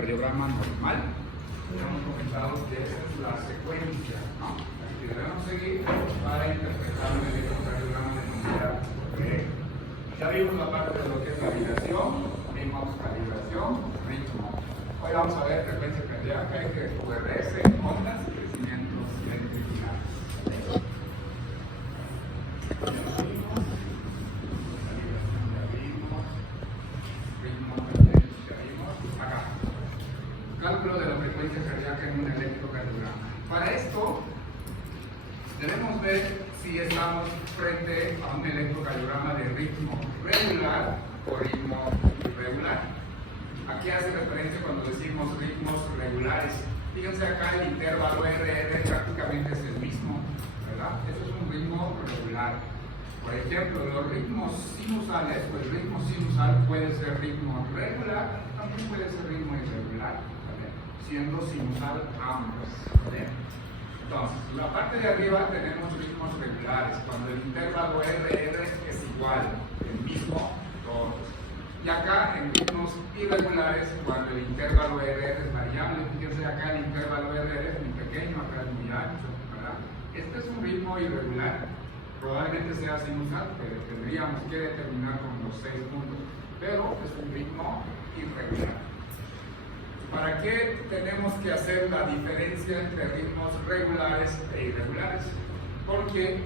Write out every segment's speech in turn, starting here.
electrocardiograma normal. Hemos comentado que esa es la secuencia, ¿no?, que debemos seguir para interpretar un electrocardiograma de manera correcta. Ya vimos la parte de lo que es la vibración, vimos calibración, ritmo. Hoy vamos a ver frecuencia cardíaca, QRS, ondas y crecimientos ventriculares. Cálculo de la frecuencia cardíaca en un electrocardiograma. Para esto, debemos ver si estamos frente a un electrocardiograma de ritmo regular o ritmo irregular. ¿A qué hace referencia cuando decimos ritmos regulares? Fíjense acá, el intervalo RR prácticamente es el mismo, ¿verdad? Eso es un ritmo regular. Por ejemplo, los ritmos sinusales, o el ritmo sinusal puede ser ritmo regular, también puede ser ritmo irregular, ¿vale?, siendo sinusal ambos, ¿vale? Entonces, la parte de arriba tenemos ritmos regulares, cuando el intervalo RR es igual, el mismo todos. Y acá en ritmos irregulares, cuando el intervalo RR es variable, fíjense acá el intervalo RR es muy pequeño, acá es muy ancho, ¿verdad? Este es un ritmo irregular. Probablemente sea sinusal, pero tendríamos que determinar con los 6 puntos, pero es un ritmo irregular. ¿Para qué tenemos que hacer la diferencia entre ritmos regulares e irregulares? Porque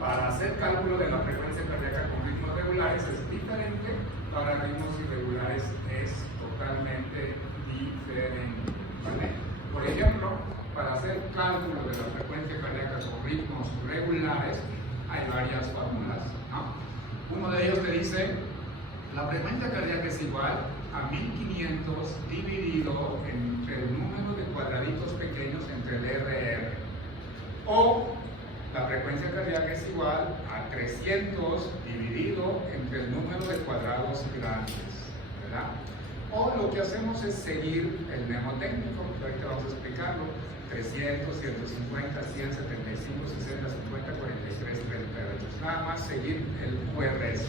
para hacer cálculo de la frecuencia cardíaca con ritmos regulares es diferente, para ritmos irregulares es totalmente diferente, ¿vale? Por ejemplo, para hacer cálculo de la frecuencia cardíaca con ritmos regulares hay varias fórmulas, ¿no? Uno de ellos te dice, la frecuencia cardíaca es igual a 1500 dividido entre el número de cuadraditos pequeños entre el RR. O la frecuencia cardíaca es igual a 300 dividido entre el número de cuadrados grandes, ¿verdad? O lo que hacemos es seguir el mnemotécnico, que ahorita vamos a explicarlo. 300, 150, 100, 75, 60, 50, 43, 38. Nada más seguir el QRS.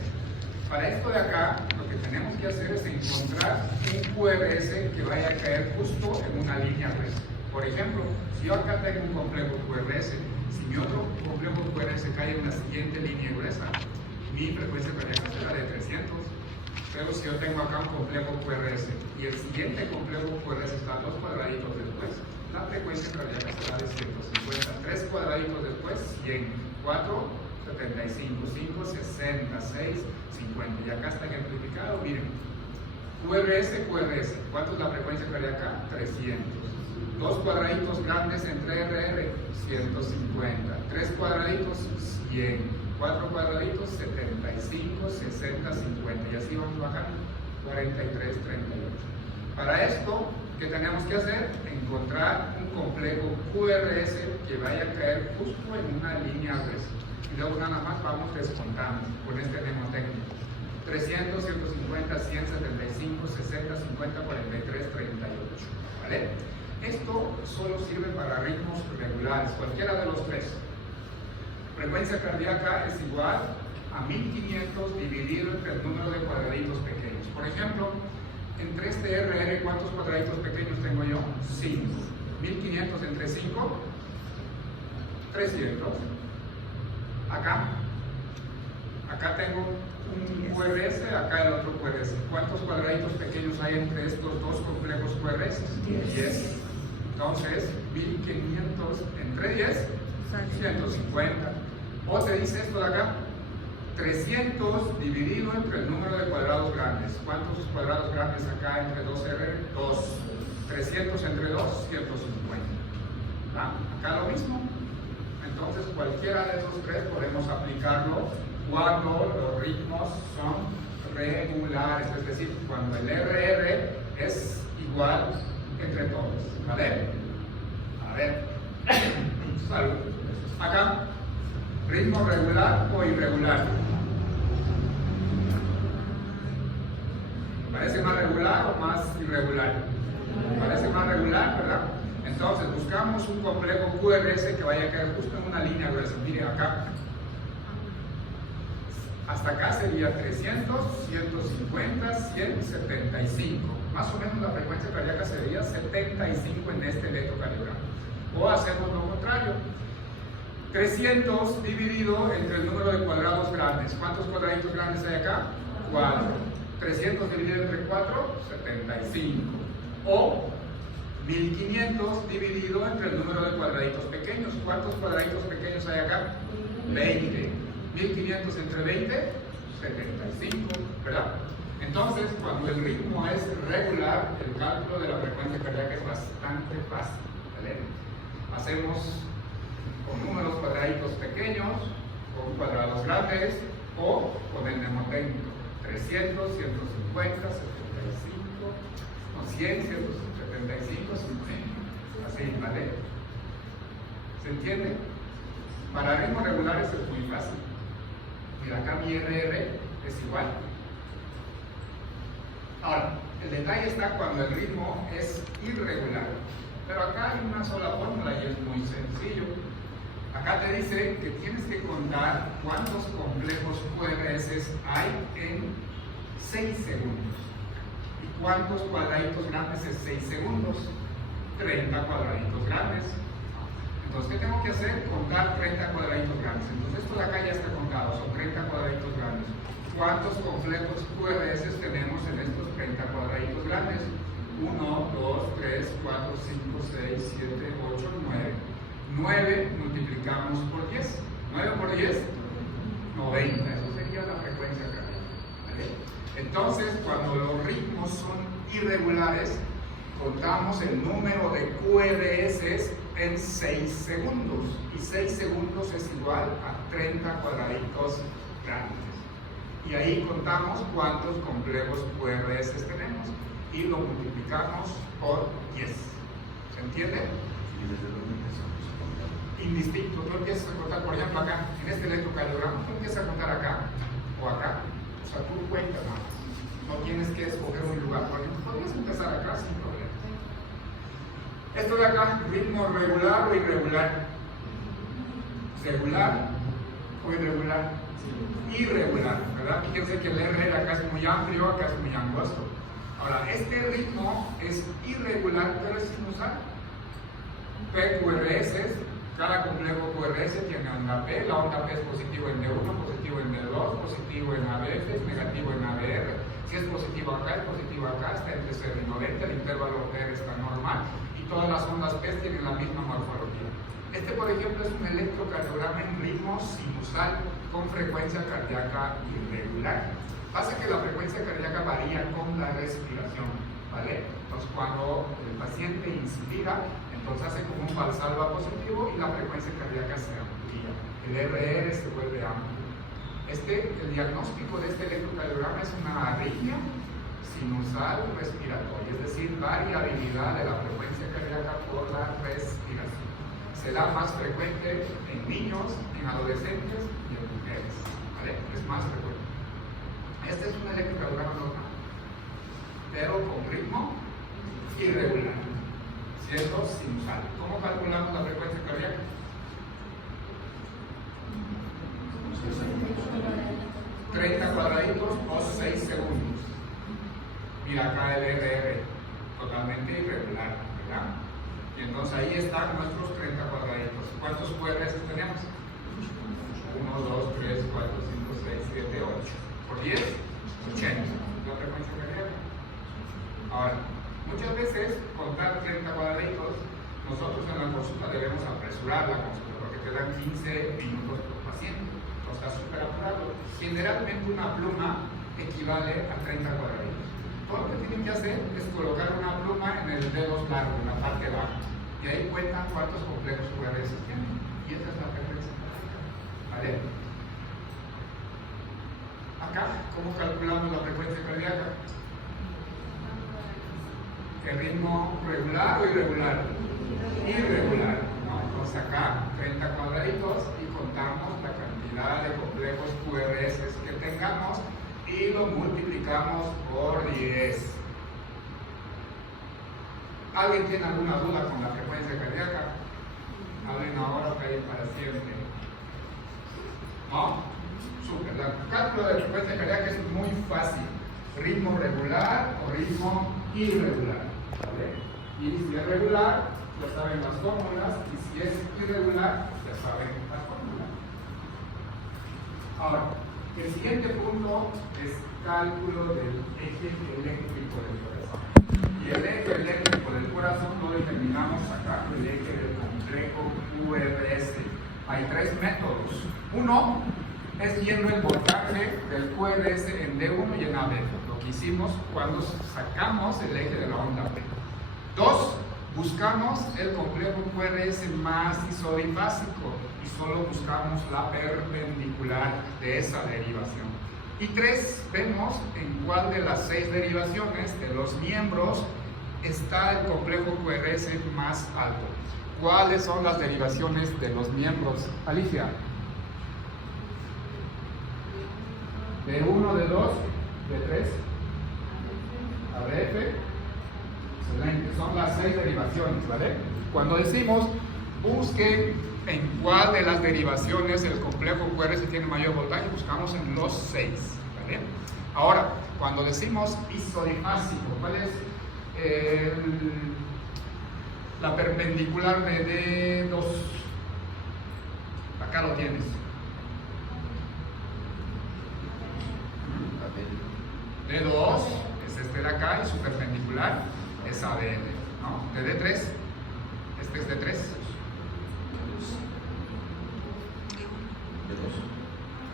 Para esto de acá, lo que tenemos que hacer es encontrar un QRS que vaya a caer justo en una línea recta. Por ejemplo, si yo acá tengo un complejo QRS, si mi otro complejo QRS cae en la siguiente línea gruesa, mi frecuencia cardíaca será de 300. Pero si yo tengo acá un complejo QRS y el siguiente complejo QRS está 2 cuadraditos después, la frecuencia cardíaca será de 150, 3 cuadraditos después, 100, 4, 75, 5, 60, 6, 50. Y acá está ejemplificado, miren, QRS, ¿cuánto es la frecuencia cardíaca? 300. 2 cuadraditos grandes entre RR, 150. 3 cuadraditos, 100. 4 cuadraditos, 75, 60, 50. Y así vamos bajando, 43, 38. Para esto, ¿qué tenemos que hacer? Encontrar un complejo QRS que vaya a caer justo en una línea recta. Y luego nada más vamos descontando con este mnemotécnico. 300, 150, 100, 75, 60, 50, 43, 38. ¿Vale? Esto solo sirve para ritmos regulares, cualquiera de los tres. Frecuencia cardíaca es igual a 1500 dividido entre el número de cuadraditos pequeños. Por ejemplo, entre este RR, ¿cuántos cuadraditos pequeños tengo yo? 5. 1500 entre 5, 300. Acá tengo un QRS, acá el otro QRS. ¿Cuántos cuadraditos pequeños hay entre estos dos complejos QRS? 10. Entonces, 1500 entre 10, 150. O te dice esto de acá, 300 dividido entre el número de cuadrados grandes. ¿Cuántos cuadrados grandes acá entre 2R? 2. 300 entre 2, 150. ¿Ah? Acá lo mismo. Entonces, cualquiera de esos tres podemos aplicarlo cuando los ritmos son regulares, es decir, cuando el RR es igual entre todos. ¿Vale? A ver. Salud. Acá, ritmo regular o irregular. ¿Parece más regular o más irregular? Parece más regular, ¿verdad? Entonces buscamos un complejo QRS que vaya a caer justo en una línea gruesa. Mire, acá. Hasta acá sería 300, 150, 175. más o menos la frecuencia cardíaca sería 75 en este electrocardiograma. O hacemos lo contrario. 300 dividido entre el número de cuadrados grandes. ¿Cuántos cuadraditos grandes hay acá? 4. 300 dividido entre 4, 75. O 1500 dividido entre el número de cuadraditos pequeños. ¿Cuántos cuadraditos pequeños hay acá? 20. 1500 entre 20, 75, ¿verdad? Entonces, cuando el ritmo es regular, el cálculo de la frecuencia cardíaca es bastante fácil, ¿vale? Hacemos con números cuadraditos pequeños, con cuadrados grandes o con el mnemotecnico 300, 150, 75, o 100, 175, 50, así, ¿vale? ¿Se entiende? Para ritmos regulares es muy fácil. Mira, acá mi RR es igual. Ahora, el detalle está cuando el ritmo es irregular. Pero acá hay una sola fórmula y es muy sencillo. Acá te dice que tienes que contar cuántos complejos QRS hay en 6 segundos. ¿Y cuántos cuadraditos grandes en 6 segundos? 30 cuadraditos grandes. Entonces, ¿qué tengo que hacer? Contar 30 cuadraditos grandes. Entonces, esto de acá ya está contado, son 30 cuadraditos grandes. ¿Cuántos complejos QRS tenemos en estos 30 cuadraditos grandes? 1, 2, 3, 4, 5, 6, 7, 8, 9. 9 multiplicamos por 10. 9 por 10, 90. Eso sería la frecuencia cardíaca. ¿Vale? Entonces, cuando los ritmos son irregulares, contamos el número de QRS en 6 segundos. Y 6 segundos es igual a 30 cuadraditos grandes. Y ahí contamos cuántos complejos QRS tenemos. Y lo multiplicamos por 10. ¿Se entiende? Indistinto. Tú empiezas a contar, por ejemplo, acá, en este electrocardiograma, tú empiezas a contar acá o acá. O sea, tú cuentas más. No tienes que escoger un lugar. Por ejemplo, podrías empezar acá sin problema. Esto de acá, ritmo regular o irregular. Regular o irregular. Irregular, ¿verdad? Fíjense que el RR acá es muy amplio, acá es muy angosto. Ahora, este ritmo es irregular, pero es sinusal. PQRS, cada complejo QRS tiene onda P, la onda P es positivo en D1, positivo en D2, positivo en ABF, es negativo en ABR. Si es positivo acá, es positivo acá, está entre 0 y 90, el intervalo PR está normal y todas las ondas P tienen la misma morfología. Este, por ejemplo, es un electrocardiograma en ritmo sinusal con frecuencia cardíaca irregular. Pasa que la frecuencia cardíaca varía con la respiración, ¿vale? Entonces, cuando el paciente inspira, entonces hace como un valsalva positivo y la frecuencia cardíaca se amplía. El RR se vuelve amplio. El diagnóstico de este electrocardiograma es una arritmia sinusal respiratoria, es decir, variabilidad de la frecuencia cardíaca por la respiración. Se da más frecuente en niños, en adolescentes y en mujeres, ¿vale? Es más frecuente. Este es un electrocardiograma normal, pero con ritmo irregular, siendo sinusal. ¿Cómo calculamos la frecuencia cardíaca? 30 cuadraditos o 6 segundos. Mira acá el RR, totalmente irregular, ¿verdad? Y entonces ahí están nuestros 30 cuadraditos. ¿Cuántos QRS tenemos? 1, 2, 3, 4, 5, 6, 7, 8. Por 10, 80. La frecuencia cardíaca. Ahora, muchas veces contar 30 cuadraditos, nosotros en la consulta debemos apresurar la consulta porque te dan 15 minutos por paciente. O sea, súper apurado. Generalmente una pluma equivale a 30 cuadraditos. Todo lo que tienen que hacer es colocar una pluma en el dedo largo, en la parte baja. Y ahí cuentan cuántos complejos QRS tienen. Y esa es la frecuencia cardíaca. ¿Vale? Acá, ¿cómo calculamos la frecuencia cardíaca? ¿El ritmo regular o irregular? Irregular. ¿No? Entonces acá, 30 cuadraditos y contamos la cantidad de complejos QRS que tengamos y lo multiplicamos por 10. ¿Alguien tiene alguna duda con la frecuencia cardíaca? Hablen ahora o callen para siempre. ¿No? Súper. El cálculo de frecuencia cardíaca es muy fácil. Ritmo regular o ritmo irregular. ¿Vale? Y si es regular, ya saben las fórmulas, y si es irregular, ya saben las fórmulas. Ahora, el siguiente punto es cálculo del eje eléctrico del corazón. Y el eje eléctrico del corazón lo determinamos acá, el eje del complejo QRS. Hay tres métodos. Uno es viendo el voltaje del QRS en D1 y en AB, lo que hicimos cuando sacamos el eje de la onda P. Dos, buscamos el complejo QRS más isodifásico y solo buscamos la perpendicular de esa derivación. Y tres, vemos en cuál de las 6 derivaciones de los miembros está el complejo QRS más alto. ¿Cuáles son las derivaciones de los miembros? Alicia. De 1, de 2, de 3, ABF. Excelente, son las 6 derivaciones, ¿vale? Cuando decimos busque en cuál de las derivaciones el complejo QRS tiene mayor voltaje, buscamos en los 6, ¿vale? Ahora, cuando decimos isodifásico, ¿cuál es la perpendicular de D2? Acá lo tienes. D2 es este de acá y su perpendicular es ABL, ¿no? De D3, este es D3.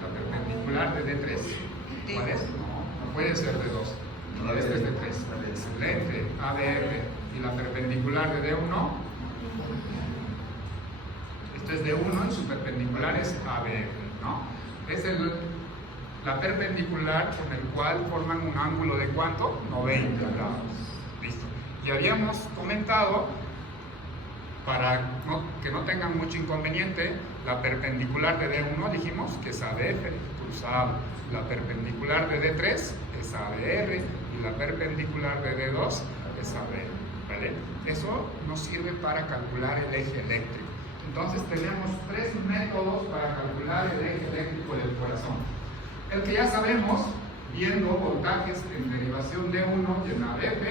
La perpendicular de D3. ¿Cuál es? No puede ser D2. Este es D3. Excelente. ABR. ¿Y la perpendicular de D1? Este es D1 y su perpendicular es ABR, ¿no? Es la perpendicular con el cual forman un ángulo de ¿cuánto? 90 grados. Listo. Y habíamos comentado, para que no tengan mucho inconveniente, la perpendicular de D1 dijimos que es ABF, cruzado. La perpendicular de D3 es ABR y la perpendicular de D2 es ABR. ¿Vale? Eso nos sirve para calcular el eje eléctrico. Entonces tenemos 3 métodos para calcular el eje eléctrico del corazón. El que ya sabemos, viendo voltajes en derivación D1 y en ABF,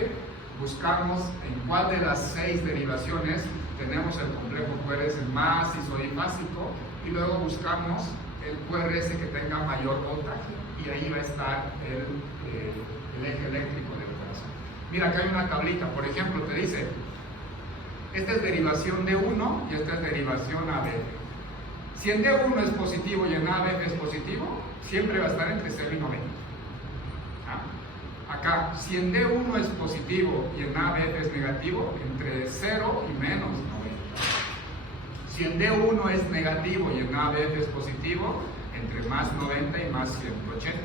buscamos en cuál de las 6 derivaciones tenemos el complejo QRS más isodifásico y luego buscamos el QRS que tenga mayor voltaje y ahí va a estar el eje eléctrico del corazón. Mira, acá hay una tablita, por ejemplo, te dice, esta es derivación D1 y esta es derivación ABF. Si en D1 es positivo y en ABF es positivo, siempre va a estar entre 0 y 90. ¿Ah? Acá, si en D1 es positivo y en ABF es negativo, entre 0 y menos 90. Si en D1 es negativo y en ABF es positivo, entre más 90 y más 180.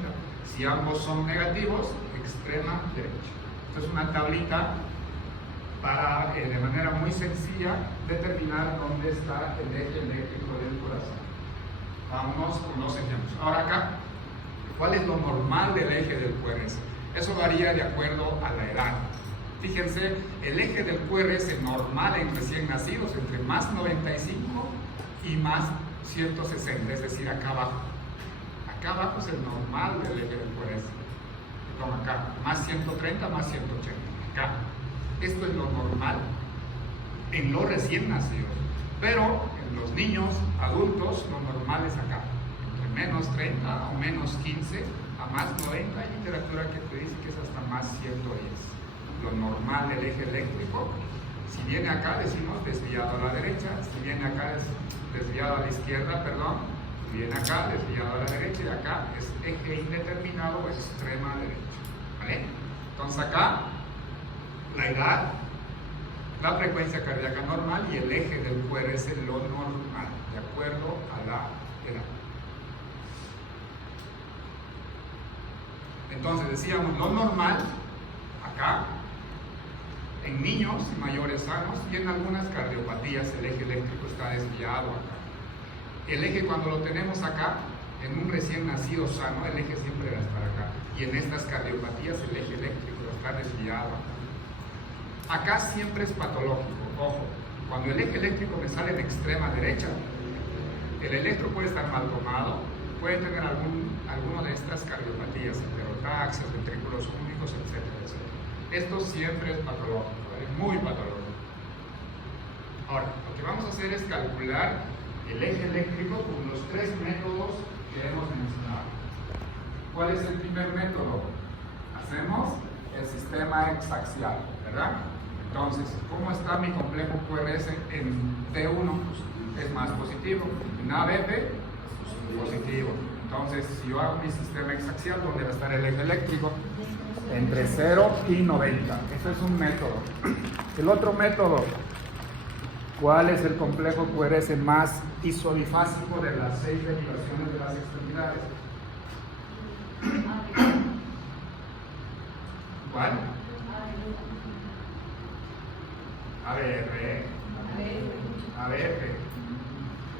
Si ambos son negativos, extrema derecha. Esto es una tablita para, de manera muy sencilla, determinar dónde está el eje eléctrico del corazón. Vámonos con los ejemplos. Ahora acá, ¿cuál es lo normal del eje del QRS? Eso varía de acuerdo a la edad. Fíjense, el eje del QRS normal en recién nacidos entre más 95 y más 160, es decir, acá abajo. Acá abajo es el normal del eje del QRS. Perdón, acá, más 130, más 180. Acá. Esto es lo normal en los recién nacidos. Pero en los niños, adultos, lo normal es acá. Entre menos 30 o menos 15 a más 90. Hay literatura que te dice que es hasta más 110. Lo normal del eje eléctrico. Si viene acá, decimos desviado a la derecha. Si viene acá, es desviado a la izquierda, perdón. Si viene acá, desviado a la derecha. Y acá es eje indeterminado o extrema derecha. ¿Vale? Entonces acá, la edad, la frecuencia cardíaca normal y el eje del QRS lo normal, de acuerdo a la edad. Entonces decíamos lo normal, acá, en niños y mayores sanos y en algunas cardiopatías el eje eléctrico está desviado acá. El eje cuando lo tenemos acá, en un recién nacido sano, el eje siempre va a estar acá. Y en estas cardiopatías el eje eléctrico está desviado acá. Acá siempre es patológico, ojo, cuando el eje eléctrico me sale en extrema derecha, el electro puede estar mal tomado, puede tener alguno de estas cardiopatías, heterotaxias, ventrículos únicos, etcétera, etcétera. Esto siempre es patológico, ¿vale? Muy patológico. Ahora, lo que vamos a hacer es calcular el eje eléctrico con los tres métodos que hemos mencionado. ¿Cuál es el primer método? Hacemos el sistema exaxial, ¿verdad? Entonces, ¿cómo está mi complejo QRS en T1? Es más positivo. En ABP, positivo. Entonces, si yo hago mi sistema exaxial, ¿dónde va a estar el eje eléctrico? Entre 0 y 90. Ese es un método. El otro método, ¿cuál es el complejo QRS más isodifásico de las 6 derivaciones de las extremidades? ¿Cuál? ABR. ABR.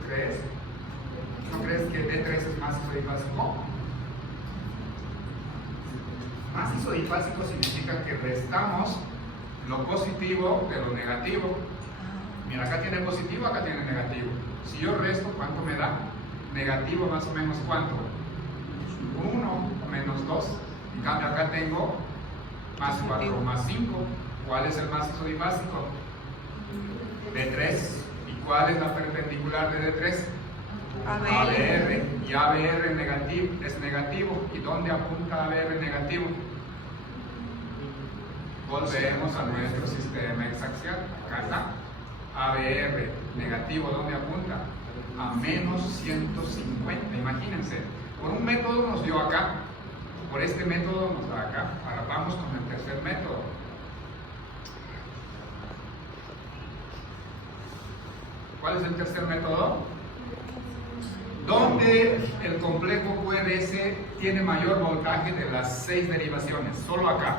¿Crees? ¿No crees que D3 es más isodifásico? Más isodifásico significa que restamos lo positivo de lo negativo. Mira, acá tiene positivo, acá tiene negativo. Si yo resto, ¿cuánto me da? Negativo más o menos, ¿cuánto? 1 menos 2. En cambio, acá tengo más 4 más 5. ¿Cuál es el más isodifásico? D3. ¿Y cuál es la perpendicular de D3? ABR. Y ABR es negativo. ¿Y dónde apunta ABR negativo? Volvemos a nuestro sistema exaxial. Acá está. ABR negativo, ¿dónde apunta? A menos 150. Imagínense, por un método nos dio acá, por este método nos da acá. Ahora vamos con el tercer método. ¿Cuál es el tercer método? Donde el complejo QRS tiene mayor voltaje de las 6 derivaciones, solo acá.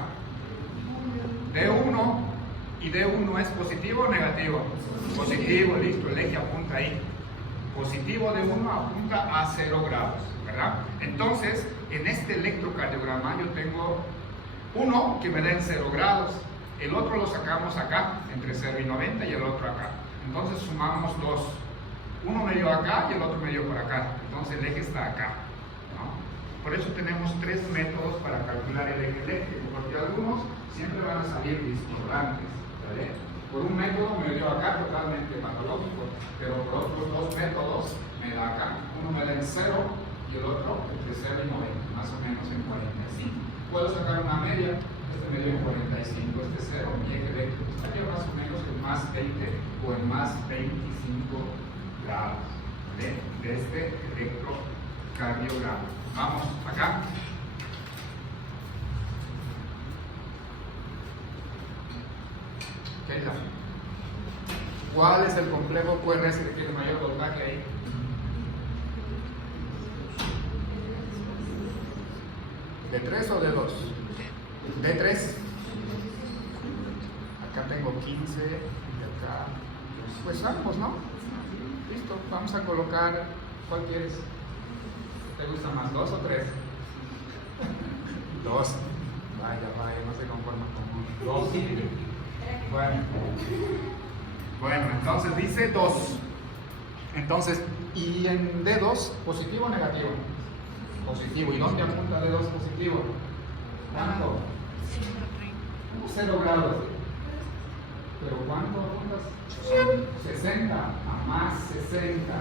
D1, ¿y D1 es positivo o negativo? Positivo, listo, el eje apunta ahí. Positivo de 1 apunta a 0 grados, ¿verdad? Entonces, en este electrocardiograma yo tengo uno que me da en 0 grados, el otro lo sacamos acá, entre 0 y 90, y el otro acá. Entonces sumamos dos. Uno me dio acá y el otro me dio por acá. Entonces el eje está acá, ¿no? Por eso tenemos tres métodos para calcular el eje eléctrico, porque algunos siempre van a salir discordantes, ¿vale? Por un método me dio acá totalmente patológico, pero por otros dos métodos me da acá. Uno me da en 0 y el otro entre 0 y 90, más o menos en 45. Puedo sacar una media, este me dio en 45, este 0, mi eje eléctrico estaría más o menos en más 20 o en más 25 grados, ¿vale? De este electrocardiograma. Vamos acá. ¿Cuál es el complejo QRS que tiene mayor voltaje ahí? ¿D3 o D2? D3. Acá tengo 15 y acá. Pues vamos, ¿no? Listo, vamos a colocar. ¿Cuál quieres? ¿Te gusta más, 2 o 3? 2. Vaya, no se conforma con 2. Bueno, entonces dice 2. Entonces, ¿y en D2 positivo o negativo? Positivo. ¿Y dónde apunta D2 positivo? ¿Cuánto? 0 grados. ¿Pero cuánto apuntas? 60. A más 60.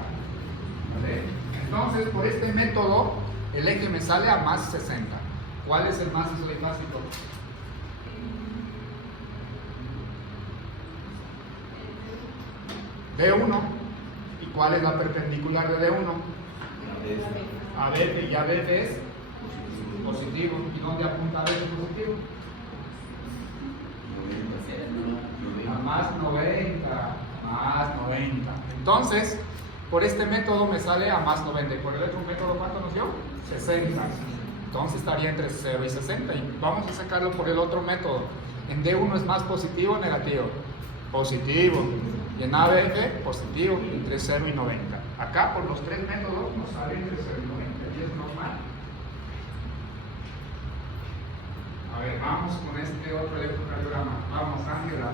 ¿Vale? Entonces, por este método, el eje me sale a más 60. ¿Cuál es el más isodifásico? D1. ¿Y cuál es la perpendicular de D1? ABP, y ABP es positivo. ¿Y dónde apunta ABP positivo? A más 90. Más 90. Entonces, por este método me sale a más 90. ¿Y por el otro método cuánto nos dio? 60. Entonces estaría entre 0 y 60. Y vamos a sacarlo por el otro método. ¿En D1 es más positivo o negativo? Positivo. Y en ABF, positivo, entre 0 y 90. Acá, por los tres métodos, nos sale entre 0 y 90. Y es normal. A ver, vamos con este otro electrocardiograma. Vamos, Ángela.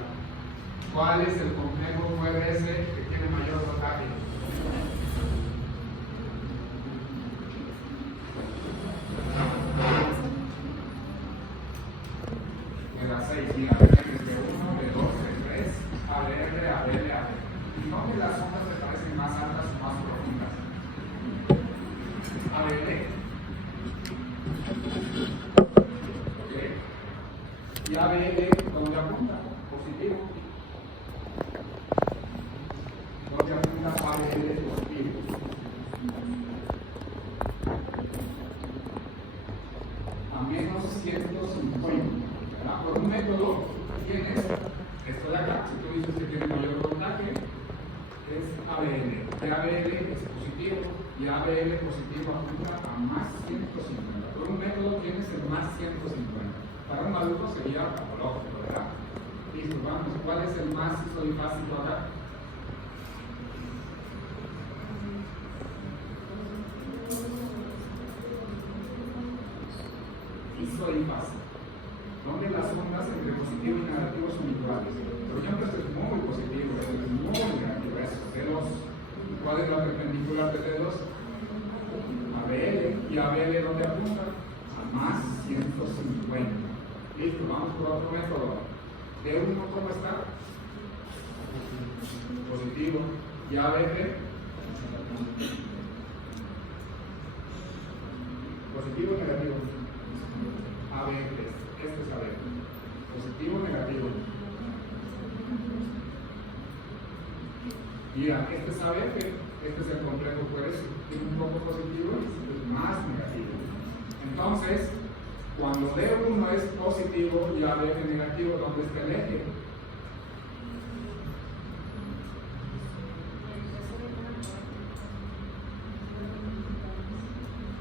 ¿Cuál es el complejo QRS que tiene mayor voltaje? Era 6. Esto de acá, si tú dices que tiene mayor voltaje, es ABL. Que ABL es positivo y ABL positivo apunta a más 150. Por un método tienes el más 150. Para un adulto sería patológico, ¿verdad? Listo, vamos. ¿Cuál es el más isodifásico acá? Isodifásico, donde las ondas entre positivo y negativo son iguales. Por ejemplo, este es muy positivo, este es muy negativo, es D2. ¿Cuál es la perpendicular de D2? ABL. ¿Y ABL dónde apunta? A más 150. Listo, vamos por otro método. D1, ¿cómo está? Positivo. ¿Y ABL? Positivo o negativo. AB3, este es AB. Positivo o negativo. Mira, este es AB, este es el complejo, por eso tiene un poco positivo y este es más negativo. Entonces, cuando D1 es positivo y AB es negativo, ¿dónde está el eje?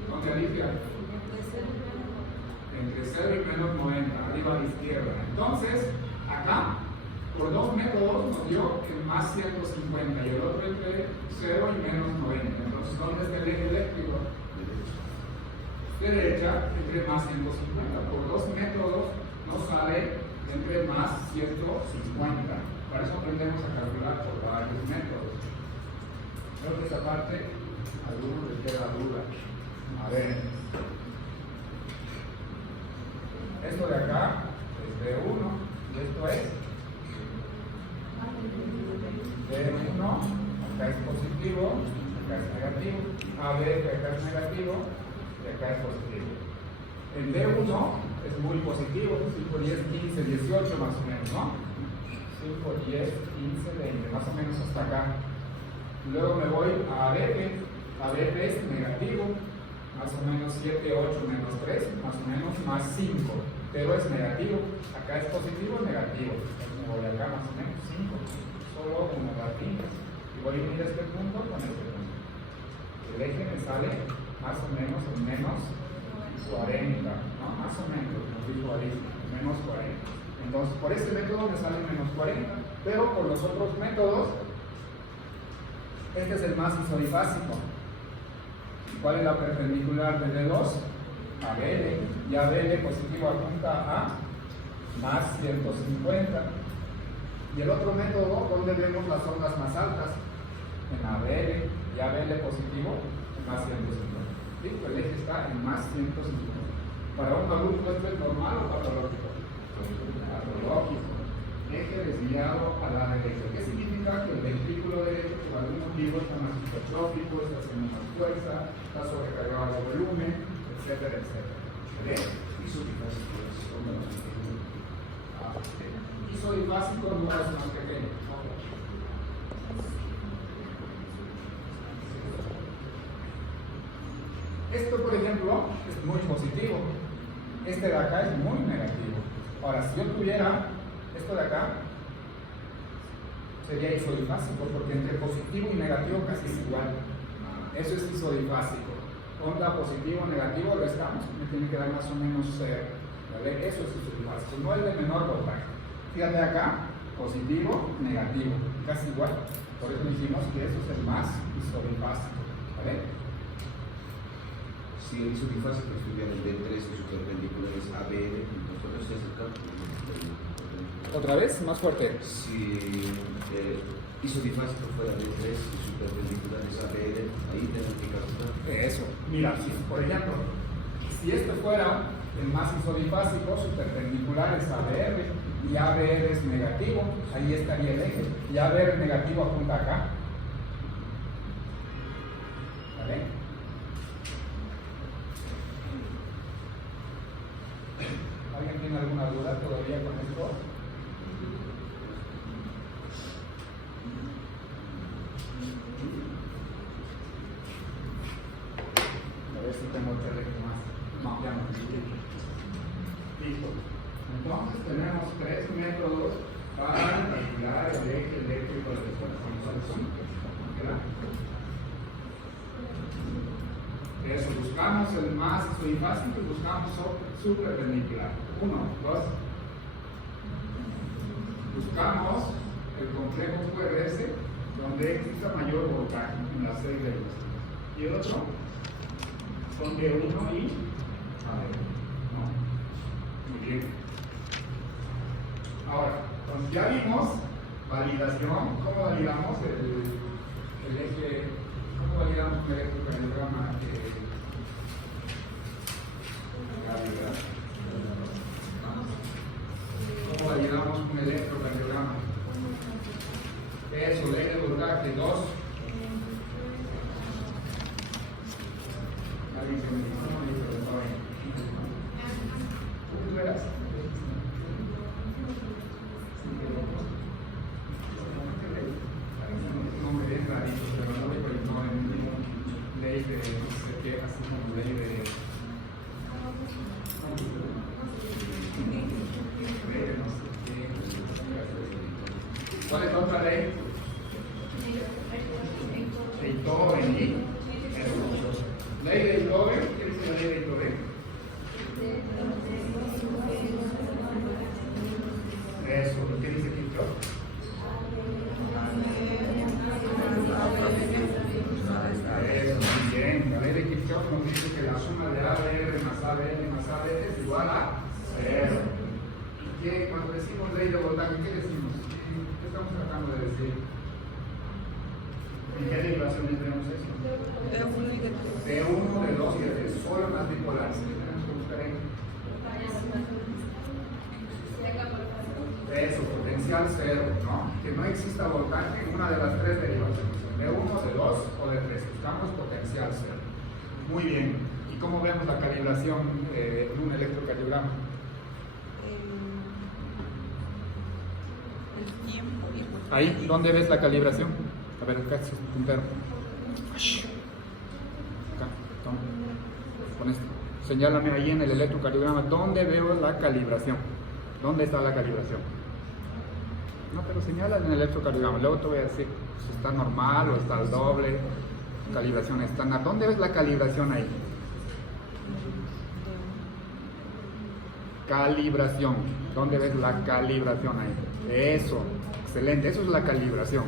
¿Dónde, Alicia? Entre 0 y menos 90, arriba a la izquierda. Entonces, acá, por dos métodos nos dio el más 150 y el otro entre 0 y menos 90. Entonces, ¿dónde está el eje eléctrico? Derecha, entre más 150. Por dos métodos nos sale entre más 150. Para eso aprendemos a calcular por varios métodos. Creo que esa parte a algunos les queda duda. A ver. Esto de acá es D1 y esto es D1, acá es positivo, acá es negativo, AB que acá es negativo y acá es positivo. El D1 es muy positivo, 5, 10, 15, 18 más o menos, ¿no? 5, 10, 15, 20, más o menos hasta acá. Luego me voy a ABP, ABP es negativo, más o menos 7, 8 menos 3, más o menos más 5, pero es negativo. Acá es positivo o negativo. Entonces me voy acá más o menos 5, solo como ratitas. Y voy a unir este punto con este punto. El eje me sale más o menos en menos 40, ¿no? Más o menos, nos dijo Alicia, menos 40. Entonces, por este método me sale menos 40, pero por los otros métodos, este es el más isodifásico. ¿Cuál es la perpendicular de D2? ABL. Y ABL positivo apunta a más 150. Y el otro método, donde vemos las ondas más altas, en ABL. Y ABL positivo en más 150. ¿Sí? El eje está en más 150. Para un adulto, ¿esto es normal o patológico? Patológico. Eje desviado a la derecha. ¿Qué significa? Que el ventrículo derecho por algún motivo está más hipertrófico, está haciendo más fuerza, está sobrecargado de volumen, etcétera, etcétera. Isodifásico no es más pequeño. Esto, por ejemplo, es muy positivo. Este de acá es muy negativo. Ahora, si yo tuviera esto de acá, sería isodifásico, porque entre positivo y negativo casi es igual. Eso es isodifásico. Onda positivo o negativo lo estamos, me tiene que dar más o menos 0. Eso es isodifásico, no el de menor voltaje. Fíjate acá, positivo, negativo, casi igual. Por eso dijimos que eso es el más isodifásico. ¿Vale? Si el isodifásico estuviera en D3 y su perpendicular es ABL, entonces es el cálculo. Otra vez, más fuerte. Si isodifásico fuera D3 y su perpendicular es ABL, ahí tenemos que calcular. Eso. Mira, si, por ejemplo, si este fuera el más isodifásico, su perpendicular es ABR y ABR es negativo, ahí estaría el eje. Y ABR negativo apunta acá. ¿Vale? ¿Alguien tiene alguna duda todavía con esto? A ver si tengo que leer más. No, ya no. Listo. Entonces tenemos tres métodos ¿verdad? Eso, buscamos el más fácil, pues buscamos su perpendicular. 1, 2. Buscamos el complejo QRS donde exista mayor voltaje en las 6 reglas. Y el otro son de 1 y a ver, ¿no? Muy bien. Ahora, entonces ya vimos validación. ¿Cómo validamos el eje? ¿Cómo validamos un electrocardiograma? ¿Cómo validamos un electrocardiograma? Eso, ley de voltaje 2. ¿Alguien se me dijo? ¿Tú verás? No me ven rarito, pero no voy por ignorar en ningún ley de no sé qué, así como ley de. ¿Cuál es la otra ley? Beethoven y ley de Beethoven. ¿Qué dice la ley de Beethoven? Eso, ¿qué dice Kirchhoff? Eso, muy bien. La ley de Kirchhoff nos dice que la suma de ABR más ABN más ABN es igual a 0. ¿Y cuando decimos ley de voltaje, qué decimos? ¿Qué estamos tratando de decir? ¿En qué derivaciones tenemos eso? De 1, de 2 y de 3. Solo en las bipolares. ¿Qué tenemos que buscar ahí? Eso, potencial 0, ¿no? Que no exista voltaje en una de las 3 derivaciones. De 1, de 2 o de 3. Buscamos potencial 0. Muy bien. ¿Y cómo vemos la calibración en un electrocardiograma? El tiempo y el voltaje. Ahí, ¿dónde ves la calibración? A ver, acá es un puntero. Acá, toma. Con esto. Señálame ahí en el electrocardiograma. ¿Dónde veo la calibración? ¿Dónde está la calibración? No, pero señala en el electrocardiograma. Luego te voy a decir si está normal o está al doble. Calibración estándar. ¿Dónde ves la calibración ahí? Calibración. ¿Dónde ves la calibración ahí? Eso. Excelente. Eso es la calibración.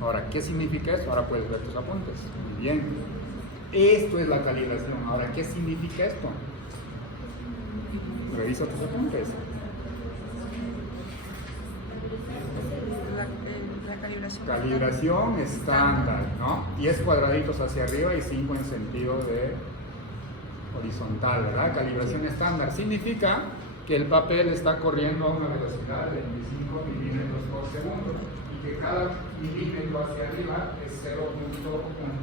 Ahora, ¿qué significa eso? Ahora puedes ver tus apuntes. Muy bien. Esto es la calibración. Ahora, ¿qué significa esto? Revisa tus apuntes. La calibración. Calibración estándar, ¿no? 10 cuadraditos hacia arriba y 5 en sentido de horizontal, ¿verdad? Calibración estándar. Significa que el papel está corriendo a una velocidad de 25 milímetros por segundo y que cada milímetro hacia arriba es 0.1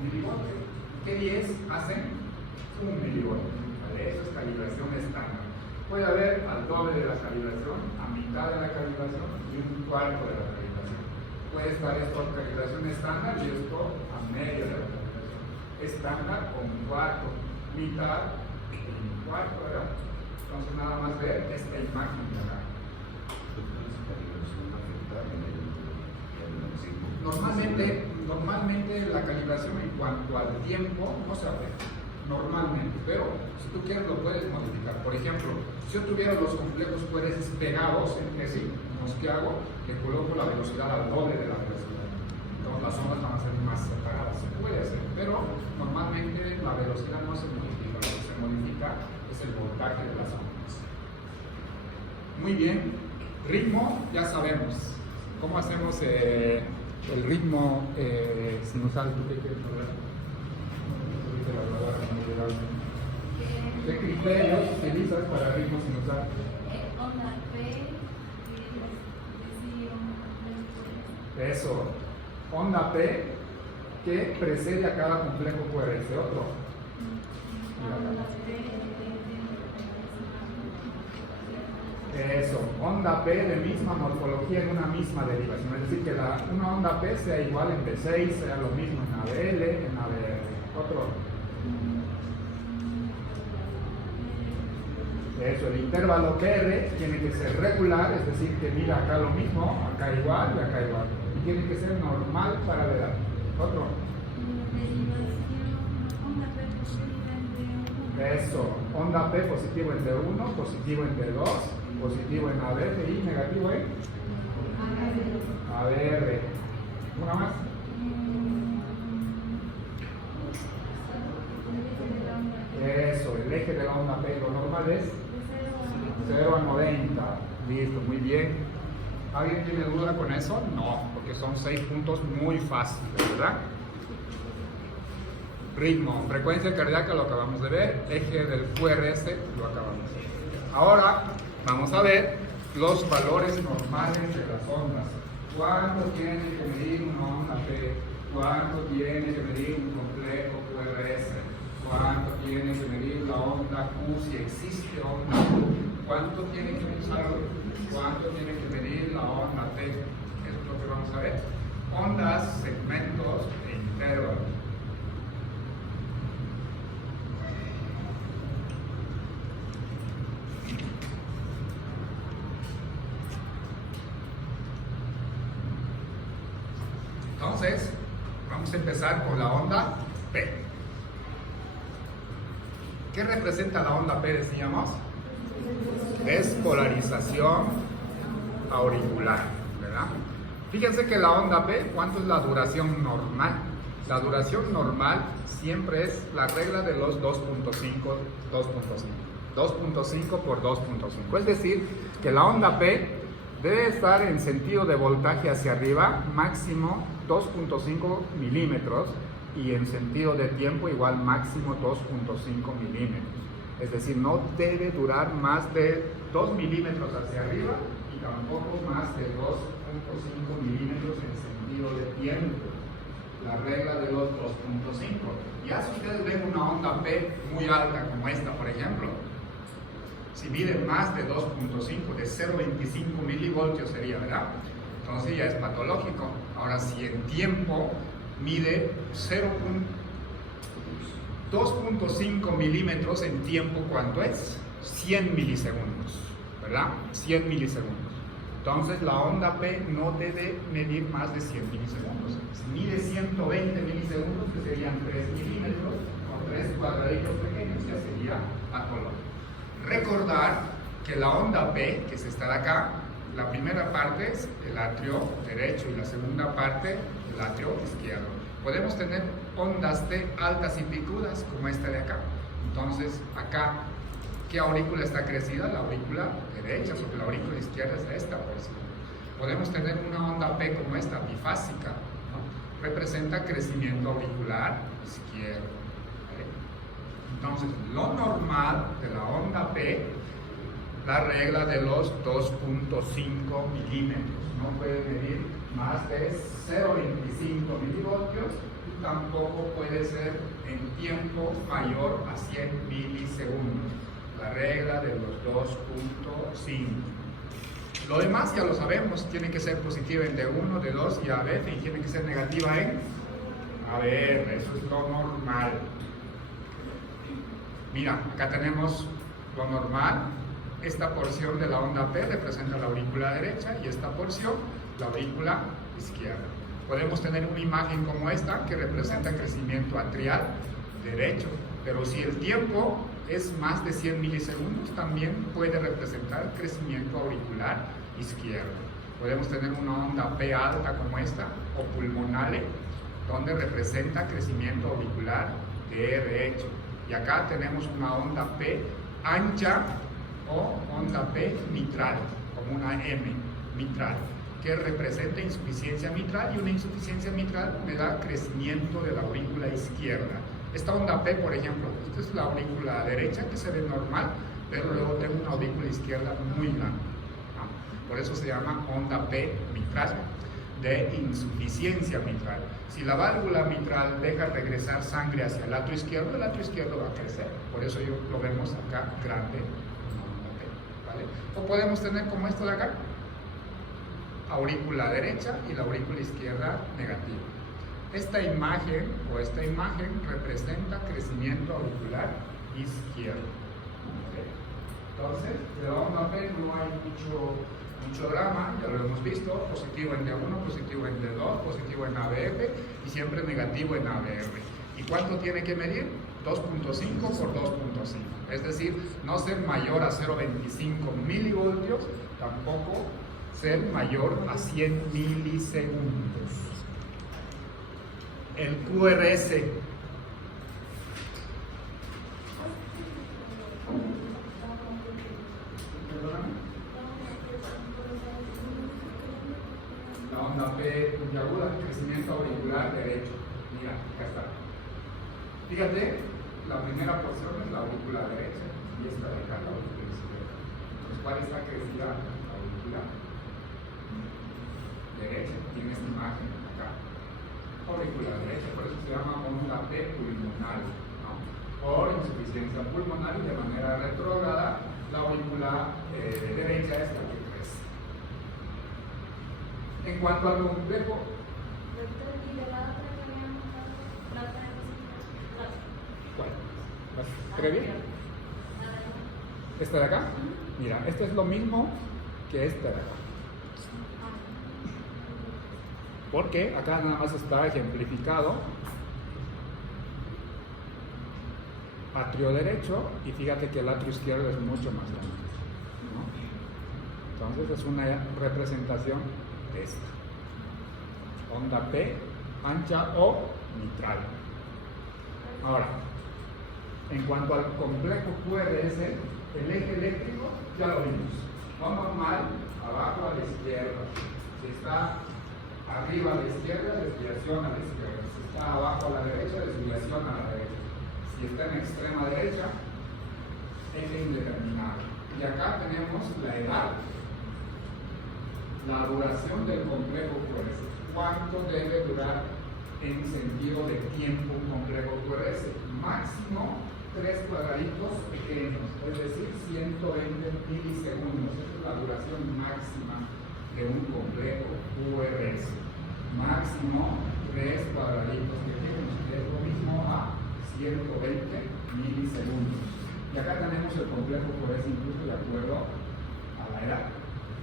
milivoltio. ¿Qué 10 hacen? 1 milivoltio. ¿Vale? Eso es calibración estándar. Puede haber al doble de la calibración, a mitad de la calibración y un cuarto de la calibración. Puede estar esto en calibración estándar y esto a media de la calibración. Estándar o un cuarto, mitad y un cuarto, ¿verdad? Entonces nada más ver esta imagen de acá. Normalmente la calibración en cuanto al tiempo no se afecta. Normalmente, pero si tú quieres lo puedes modificar. Por ejemplo, si yo tuviera los complejos QRS pegados entre sí, ¿qué hago? Le coloco la velocidad al doble de la velocidad. Entonces las ondas van a ser más separadas. Se puede hacer, pero normalmente la velocidad no se modifica. Lo que se modifica es el voltaje de las ondas. Muy bien. Ritmo, ya sabemos. ¿Cómo hacemos el ritmo sinusal? ¿Tú qué quieres saber? ¿Qué criterios utilizas para ritmo sinusal? Eso, onda P que precede a cada complejo QRS. Otro. Eso, onda P de misma morfología en una misma derivación. Es decir, que una onda P sea igual en B6, sea lo mismo en ABL, en ABR. Otro. Eso, el intervalo PR tiene que ser regular, es decir, que mira acá lo mismo, acá igual y acá igual. ¿Y tiene que ser normal para la edad. Otro. Eso, onda P positivo en D1, positivo en D2, positivo en ABF y negativo en ABR. ¿Una más? Eso, el eje de la onda P, lo normal es 0 a 90. Listo, muy bien. ¿Alguien tiene duda con eso? No, porque son 6 puntos muy fáciles, ¿verdad? Ritmo, frecuencia cardíaca lo acabamos de ver, eje del QRS lo acabamos de ver. Ahora vamos a ver los valores normales de las ondas. ¿Cuánto tiene que medir una onda P? ¿Cuánto tiene que medir un complejo QRS? ¿Cuánto tiene que medir la onda Q si existe onda Q? ¿Cuánto tiene que medir ¿Cuánto tiene que medir la onda T? Eso es lo que vamos a ver. Ondas, segmentos e intervalos. Entonces, vamos a empezar con la onda P. ¿Qué representa la onda P, decíamos? Despolarización auricular, ¿verdad? Fíjense que la onda P, ¿cuánto es la duración normal? La duración normal siempre es la regla de los 2.5 por 2.5. Es decir, que la onda P debe estar en sentido de voltaje hacia arriba, máximo 2.5 milímetros, y en sentido de tiempo igual máximo 2.5 milímetros. Es decir, no debe durar más de 2 milímetros hacia arriba y tampoco más de 2.5 milímetros en sentido de tiempo. La regla de los 2.5. Ya si ustedes ven una onda P muy alta como esta, por ejemplo, si mide más de 2.5, de 0.25 milivoltios sería, ¿verdad? Entonces ya es patológico. Ahora, si en tiempo mide 2.5 milímetros en tiempo, ¿cuánto es? 100 milisegundos, ¿verdad? 100 milisegundos. Entonces la onda P no debe medir más de 100 milisegundos. Si mide 120 milisegundos, que serían 3 milímetros, o 3 cuadraditos pequeños, ya sería patológico. Recordar que la onda P, que es esta de acá, la primera parte es el atrio derecho y la segunda parte el atrio izquierdo. Podemos tener ondas T altas y picudas como esta de acá. Entonces acá, ¿qué aurícula está crecida? La aurícula derecha, porque la aurícula izquierda es esta porción. Podemos tener una onda P como esta, bifásica, ¿no? Representa crecimiento auricular izquierdo. Entonces, lo normal de la onda P, la regla de los 2.5 milímetros. No puede medir más de 0.25 milivoltios y tampoco puede ser en tiempo mayor a 100 milisegundos. La regla de los 2.5. Lo demás ya lo sabemos, tiene que ser positiva en D1, D2 y ABF, y tiene que ser negativa en ABR. Eso es lo normal. Mira, acá tenemos lo normal. Esta porción de la onda P representa la aurícula derecha y esta porción la aurícula izquierda. Podemos tener una imagen como esta que representa crecimiento atrial derecho, pero si el tiempo es más de 100 milisegundos, también puede representar crecimiento auricular izquierdo. Podemos tener una onda P alta como esta, o pulmonale, donde representa crecimiento auricular derecho. Y acá tenemos una onda P ancha o onda P mitral, como una M mitral, que representa insuficiencia mitral, y una insuficiencia mitral me da crecimiento de la aurícula izquierda. Esta onda P, por ejemplo, esta es la aurícula derecha que se ve normal, pero luego tengo una aurícula izquierda muy grande, ¿no? Por eso se llama onda P mitral, de insuficiencia mitral. Si la válvula mitral deja regresar sangre hacia el atrio izquierdo va a crecer. Por eso lo vemos acá grande, ¿vale? O podemos tener como esto de acá, aurícula derecha y la aurícula izquierda negativa. Esta imagen representa crecimiento auricular izquierdo. ¿Okay? Entonces, de la onda P no hay Mucho drama, ya lo hemos visto, positivo en D1, positivo en D2, positivo en ABF y siempre negativo en ABR. ¿Y cuánto tiene que medir? 2.5 por 2.5. Es decir, no ser mayor a 0.25 milivoltios, tampoco ser mayor a 100 milisegundos. El QRS. La onda P puntiaguda, crecimiento auricular derecho. Mira, acá está. Fíjate, la primera porción es la aurícula derecha y esta de acá la aurícula izquierda. Entonces, ¿cuál está crecida? La aurícula derecha. Tiene esta imagen acá. Aurícula derecha, por eso se llama onda P pulmonar, ¿no? Por insuficiencia pulmonar y de manera retrógrada, la aurícula derecha es la que crece. En cuanto al complejo, ¿cuál? ¿La previa? ¿Esta de acá? Mira, esta es lo mismo que esta de acá. Porque acá nada más está ejemplificado atrio derecho y fíjate que el atrio izquierdo es mucho más grande, ¿no? Entonces es una representación de esta. Onda P, ancha o mitral. Ahora, en cuanto al complejo QRS, el eje eléctrico ya lo vimos. No normal, abajo a la izquierda. Si está arriba a la izquierda, desviación a la izquierda. Si está abajo a la derecha, desviación a la derecha. Si está en extrema derecha, eje indeterminado. Y acá tenemos la edad, la duración del complejo QRS. ¿Cuánto debe durar en sentido de tiempo un complejo QRS? Máximo 3 cuadraditos pequeños, es decir, 120 milisegundos. Esa es la duración máxima de un complejo QRS. Máximo 3 cuadraditos pequeños, que es lo mismo a 120 milisegundos. Y acá tenemos el complejo QRS incluso de acuerdo a la edad.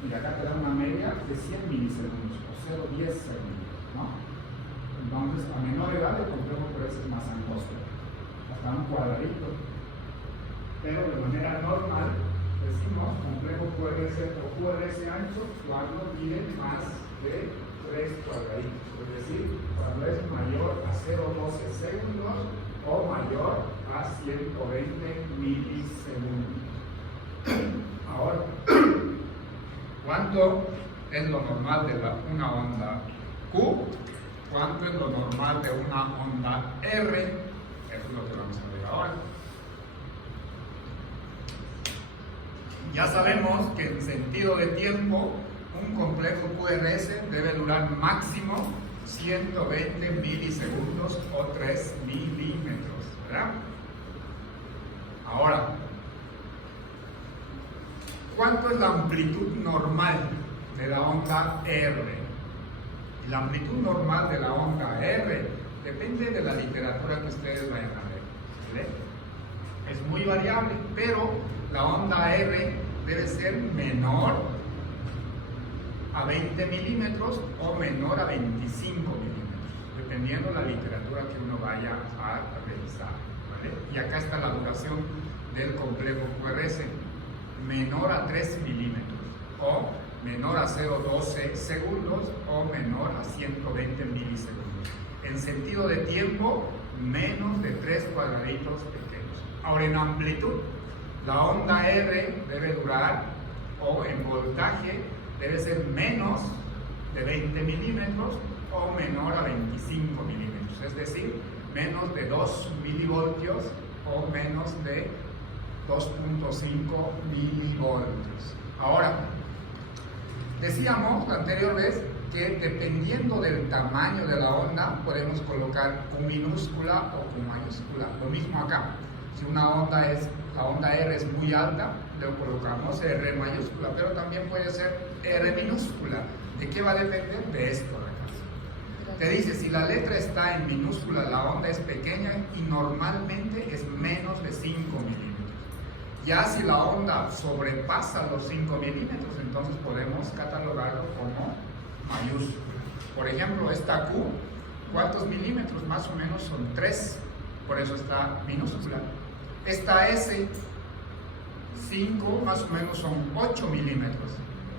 Y acá te da una media de 100 milisegundos, o 0,10 segundos, ¿no? Entonces, a menor edad el complejo QRS es más angosto, hasta un cuadradito. Pero de manera normal, decimos complejo QRS o QRS ancho cuando tiene más de 3 cuadraditos. Es decir, cuando es mayor a 0,12 segundos o mayor a 120 milisegundos. Ahora, ¿cuánto es lo normal de una onda Q? ¿Cuánto es lo normal de una onda R? Eso es lo que vamos a ver ahora. Ya sabemos que en sentido de tiempo, un complejo QRS debe durar máximo 120 milisegundos o 3 milímetros, ¿verdad? Ahora, ¿cuánto es la amplitud normal de la onda R? La amplitud normal de la onda R depende de la literatura que ustedes vayan a ver, ¿vale? Es muy variable, pero la onda R debe ser menor a 20 milímetros o menor a 25 milímetros, dependiendo de la literatura que uno vaya a revisar, ¿vale? Y acá está la duración del complejo QRS, menor a 3 milímetros o menor a 0,12 segundos o menor a 120 milisegundos. En sentido de tiempo, menos de 3 cuadraditos pequeños. Ahora, en amplitud, la onda R debe durar, o en voltaje, debe ser menos de 20 milímetros o menor a 25 milímetros. Es decir, menos de 2 milivoltios o menos de 2.5 milivoltios. Ahora, decíamos la anterior vez que dependiendo del tamaño de la onda podemos colocar Q minúscula o Q mayúscula. Lo mismo acá. Si la onda R es muy alta, le colocamos R mayúscula, pero también puede ser R minúscula. ¿De qué va a depender? De esto de acá. Te dice, si la letra está en minúscula, la onda es pequeña y normalmente es menos de 5 milímetros. Ya si la onda sobrepasa los 5 milímetros, entonces podemos catalogarlo como mayúscula. Por ejemplo, esta Q, ¿cuántos milímetros? Más o menos son 3, por eso está minúscula. Esta S, 5, más o menos son 8 milímetros.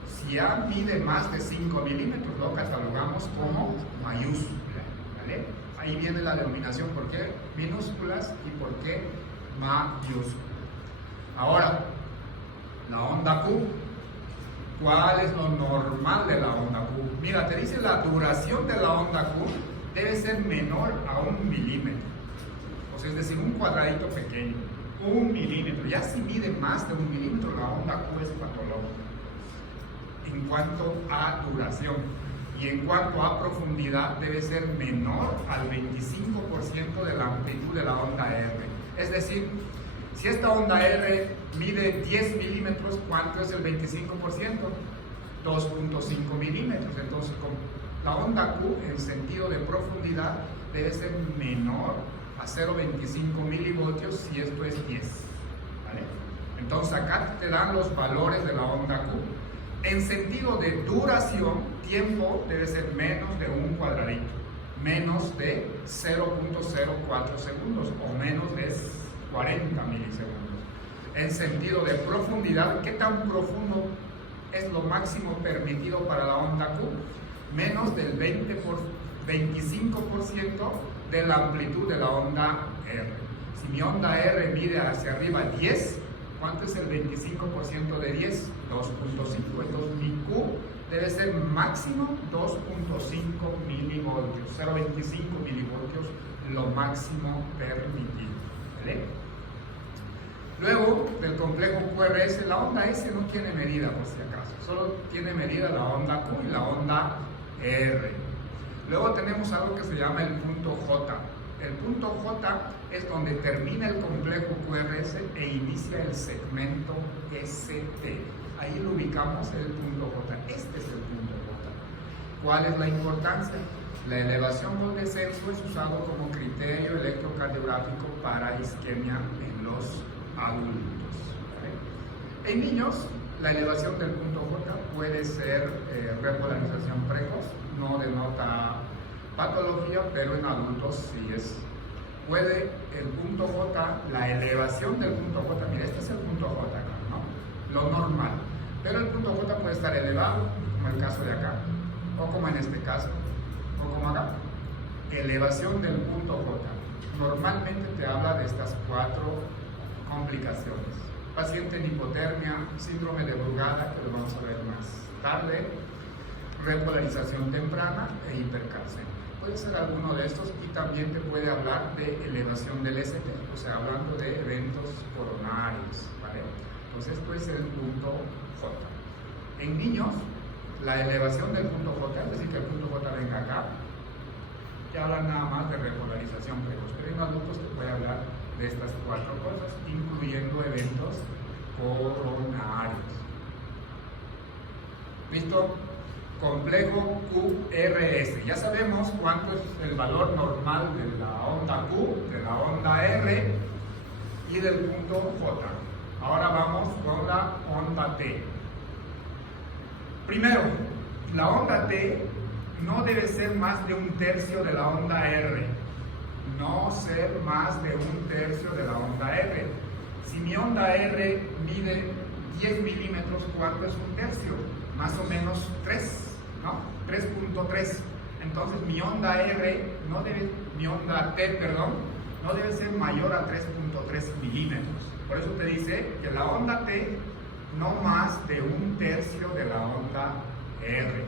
Si ya mide más de 5 milímetros, lo catalogamos como mayúscula, ¿vale? Ahí viene la denominación, ¿por qué minúsculas y por qué mayúsculas? Ahora, la onda Q. ¿Cuál es lo normal de la onda Q? Mira, te dice la duración de la onda Q debe ser menor a 1 milímetro. O sea, es decir, un cuadradito pequeño. 1 milímetro. Ya si mide más de 1 milímetro, la onda Q es patológica. En cuanto a duración. Y en cuanto a profundidad, debe ser menor al 25% de la amplitud de la onda R. Es decir, si esta onda R mide 10 milímetros, ¿cuánto es el 25%? 2.5 milímetros. Entonces, la onda Q en sentido de profundidad debe ser menor a 0.25 milivoltios si esto es 10. ¿Vale? Entonces, acá te dan los valores de la onda Q. En sentido de duración, tiempo debe ser menos de un cuadradito, menos de 0.04 segundos o menos de 40 milisegundos. En sentido de profundidad, ¿qué tan profundo es lo máximo permitido para la onda Q? Menos del 25% de la amplitud de la onda R. Si mi onda R mide hacia arriba 10, ¿cuánto es el 25% de 10? 2.5. Entonces mi Q debe ser máximo 2.5 milivoltios. 0.25 milivoltios, lo máximo permitido. ¿Vale? Luego del complejo QRS, la onda S no tiene medida por si acaso, solo tiene medida la onda Q y la onda R. Luego tenemos algo que se llama el punto J. El punto J es donde termina el complejo QRS e inicia el segmento ST. Ahí lo ubicamos el punto J. Este es el punto J. ¿Cuál es la importancia? La elevación o descenso es usado como criterio electrocardiográfico para isquemia en los adultos. ¿Vale? En niños, la elevación del punto J puede ser repolarización precoz, no denota patología, pero en adultos sí es. Puede el punto J, la elevación del punto J, mira, este es el punto J acá, ¿no? Lo normal. Pero el punto J puede estar elevado, como el caso de acá, o como en este caso, o como acá. Elevación del punto J. Normalmente te habla de estas 4 complicaciones. Paciente en hipotermia, síndrome de Brugada, que lo vamos a ver más tarde, repolarización temprana e hipercalcemia. Puede ser alguno de estos y también te puede hablar de elevación del ST, o sea, hablando de eventos coronarios, ¿vale? Entonces esto es el punto J. En niños, la elevación del punto J, es decir, que el punto J venga acá, te habla nada más de repolarización precoz, pero en adultos te puede hablar de estas 4 cosas, incluyendo eventos coronarios. ¿Listo? Complejo QRS. Ya sabemos cuánto es el valor normal de la onda Q, de la onda R y del punto J. Ahora vamos con la onda T. Primero, la onda T no debe ser más de 1/3 de la onda R. No ser más de 1/3 de la onda R. Si mi onda R mide 10 milímetros, ¿cuánto es 1/3? Más o menos 3, ¿no? 3.3. Entonces mi onda R no debe, mi onda T, perdón, no debe ser mayor a 3.3 milímetros. Por eso te dice que la onda T no más de 1/3 de la onda R.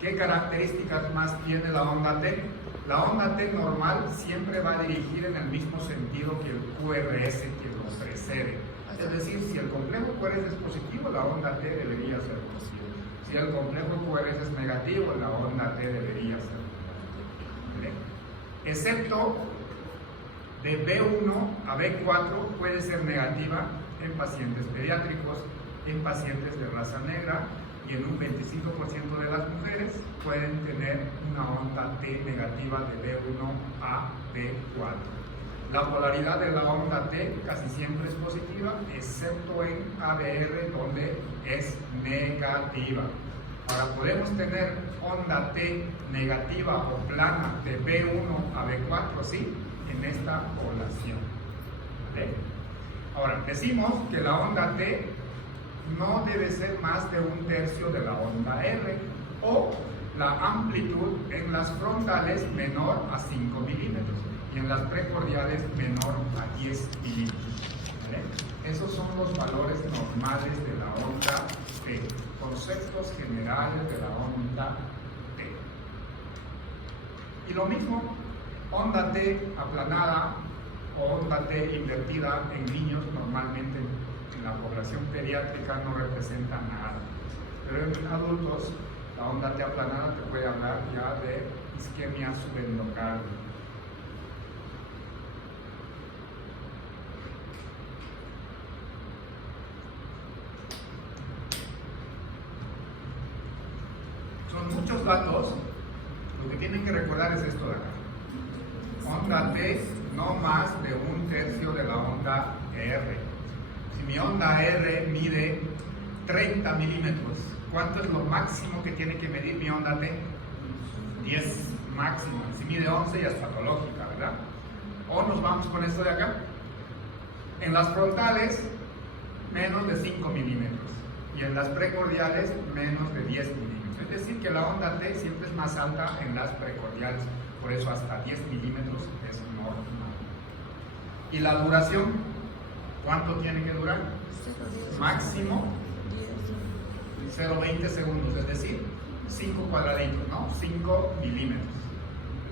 ¿Qué características más tiene la onda T? La onda T normal siempre va a dirigir en el mismo sentido que el QRS que lo precede. Es decir, si el complejo QRS es positivo, la onda T debería ser positiva. Si el complejo QRS es negativo, la onda T debería ser negativa. Excepto de B1 a B4 puede ser negativa en pacientes pediátricos, en pacientes de raza negra, y en un 25% de las mujeres pueden tener una onda T negativa de B1 a B4. La polaridad de la onda T casi siempre es positiva, excepto en ABR donde es negativa. Ahora podemos tener onda T negativa o plana de B1 a B4, ¿sí? En esta población. ¿Vale? Ahora, decimos que la onda T no debe ser más de 1/3 de la onda R, o la amplitud en las frontales menor a 5 milímetros y en las precordiales menor a 10 milímetros. ¿Vale? Esos son los valores normales de la onda T, conceptos generales de la onda T. Y lo mismo, onda T aplanada o onda T invertida en niños normalmente en la población pediátrica no representa nada, pero en adultos la onda T aplanada te puede hablar ya de isquemia subendocardia. Son muchos datos, lo que tienen que recordar es esto de acá. Onda T no más de 1/3 de la onda R. Si mi onda R mide 30 milímetros, ¿cuánto es lo máximo que tiene que medir mi onda T? 10 máximo. Si mide 11 ya es patológica, ¿verdad? O nos vamos con esto de acá. En las frontales, menos de 5 milímetros. Y en las precordiales, menos de 10 milímetros. Es decir, que la onda T siempre es más alta en las precordiales. Por eso hasta 10 milímetros es normal. ¿Y la duración? ¿Cuánto tiene que durar? Máximo 0,20 segundos, es decir, 5 cuadraditos, ¿no? 5 milímetros,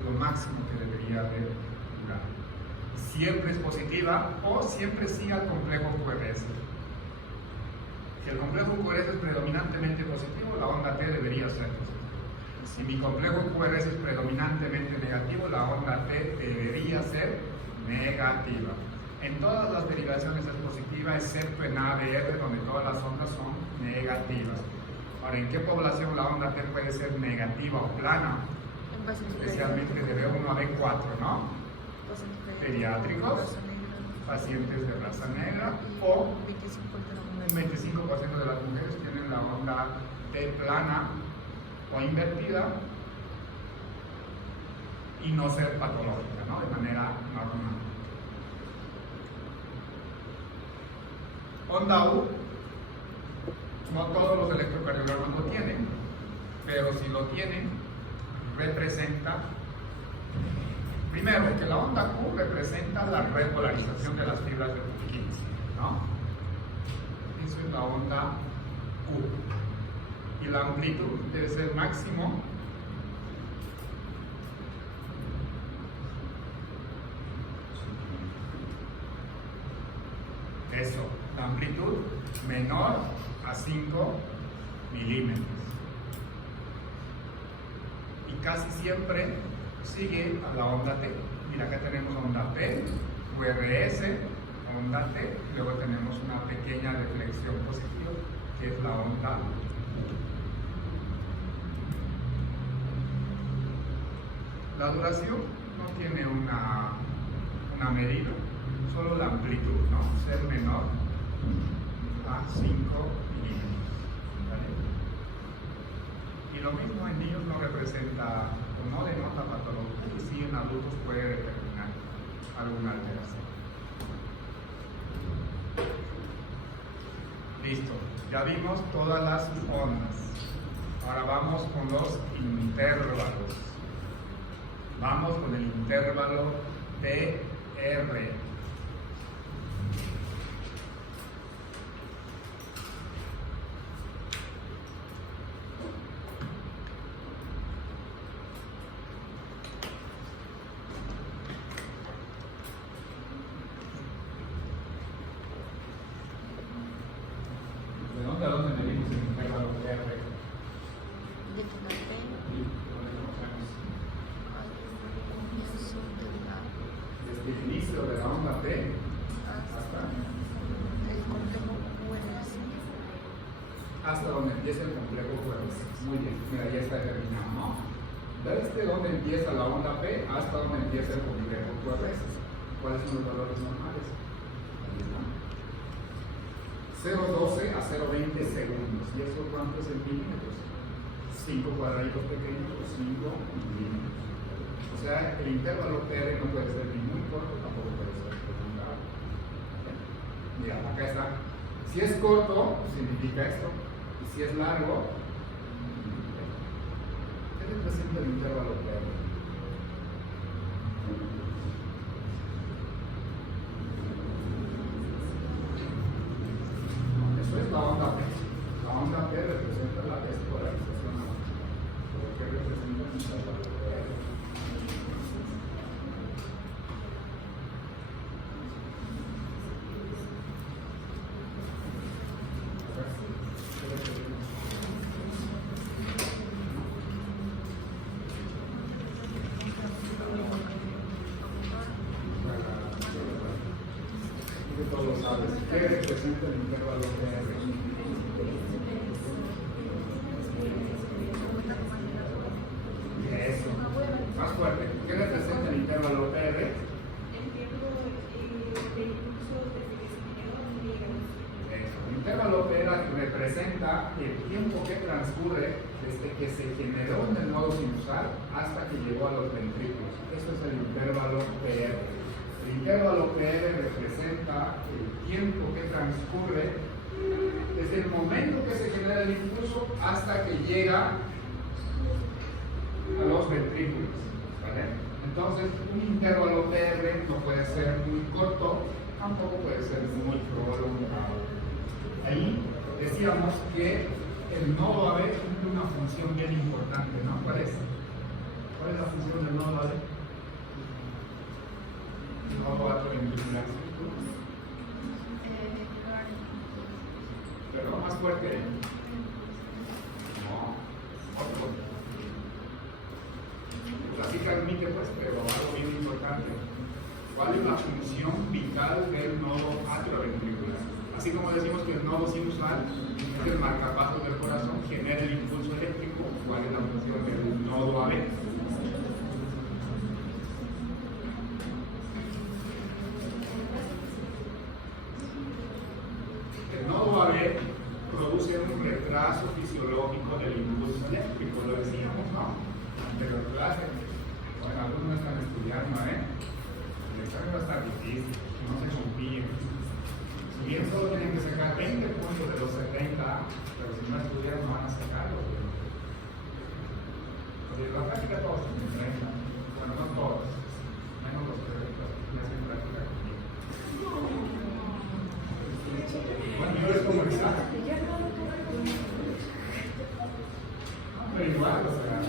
lo máximo que debería de durar. Siempre es positiva o siempre sí al complejo QRS. Si el complejo QRS es predominantemente positivo, la onda T debería ser positiva. Si mi complejo QRS es predominantemente negativo, la onda T debería ser negativa. En todas las derivaciones es positiva, excepto en ABR, donde todas las ondas son negativas. Ahora, ¿en qué población la onda T puede ser negativa o plana? Especialmente de B1 a B4, ¿no? Pediátricos, pacientes de raza negra, o un 25% de las mujeres tienen la onda T plana o invertida y no ser patológica, ¿no? De manera normal. Onda U, no todos los electrocardiogramas lo tienen, pero si lo tienen, representa, primero, que la onda Q representa la repolarización de las fibras de Purkinje, ¿no? Eso es la onda Q. Y la amplitud debe ser máximo eso, la amplitud menor a 5 milímetros. Y casi siempre sigue a la onda T. Mira, acá tenemos onda P, QRS, onda T, y luego tenemos una pequeña deflexión positiva, que es la onda U. La duración no tiene una medida, solo la amplitud, ¿no? Ser menor a 5 milímetros. ¿Vale? Y lo mismo en niños no representa o no denota patología, y sí en adultos puede determinar alguna alteración. Listo, ya vimos todas las ondas. Ahora vamos con los intervalos. Vamos con el intervalo TR. ¿De dónde a dónde medimos el intervalo TR? Desde el inicio de la onda T hasta donde empieza el complejo QRS. Muy bien, mira, ya está determinado, ¿no? Desde donde empieza la onda P hasta donde empieza el complejo QRS. ¿Cuáles son los valores normales? Ahí están. 0,12 a 0,20 segundos. ¿Y eso cuántos centímetros? 5 cuadraditos pequeños o 5 milímetros. O sea, el intervalo PR no puede ser ni muy corto, tampoco puede ser muy largo. Mira, acá está. Si es corto, significa esto. Y si es largo, ¿qué representa el intervalo PR? Eso es la onda P. La onda P representa la despolarización. ¿Qué representa el intervalo PR? Todos lo sabes. ¿Qué representa el intervalo PR? Eso. Más fuerte. ¿Qué representa el intervalo PR? Eso. El intervalo PR representa el tiempo que transcurre desde que se generó en el nodo sinusal hasta que llegó a los ventrículos. Eso es el intervalo PR. El intervalo PR representa el tiempo que transcurre desde el momento que se genera el impulso hasta que llega a los ventrículos. ¿Vale? Entonces, un intervalo PR no puede ser muy corto, tampoco puede ser muy prolongado. Ahí decíamos que el nodo AB cumple una función bien importante, ¿no? ¿Cuál es? ¿Cuál es la función del nodo AB? Nodo atrioventricular. Pero más fuerte. No, otro. Pues así transmite, pues, pero algo bien importante. ¿Cuál es la función vital del nodo atrioventricular? Así como decimos que el nodo sinusal es el marcapasos del corazón, genera el impulso eléctrico. ¿Cuál es la función del nodo AB? El nodo AB produce un retraso fisiológico del impulso eléctrico, lo decíamos, ¿no? Anterior clase. Bueno, algunos están estudiando, ¿eh? El examen va a estar difícil, no se confíen. Si bien solo tienen que sacar 20 puntos de los 70, pero si no estudian no van a sacarlos. Porque la práctica todos tienen 30, bueno, no todos, menos los que hacen práctica conmigo. Bueno, yo es como examen. Pero igual, o sea.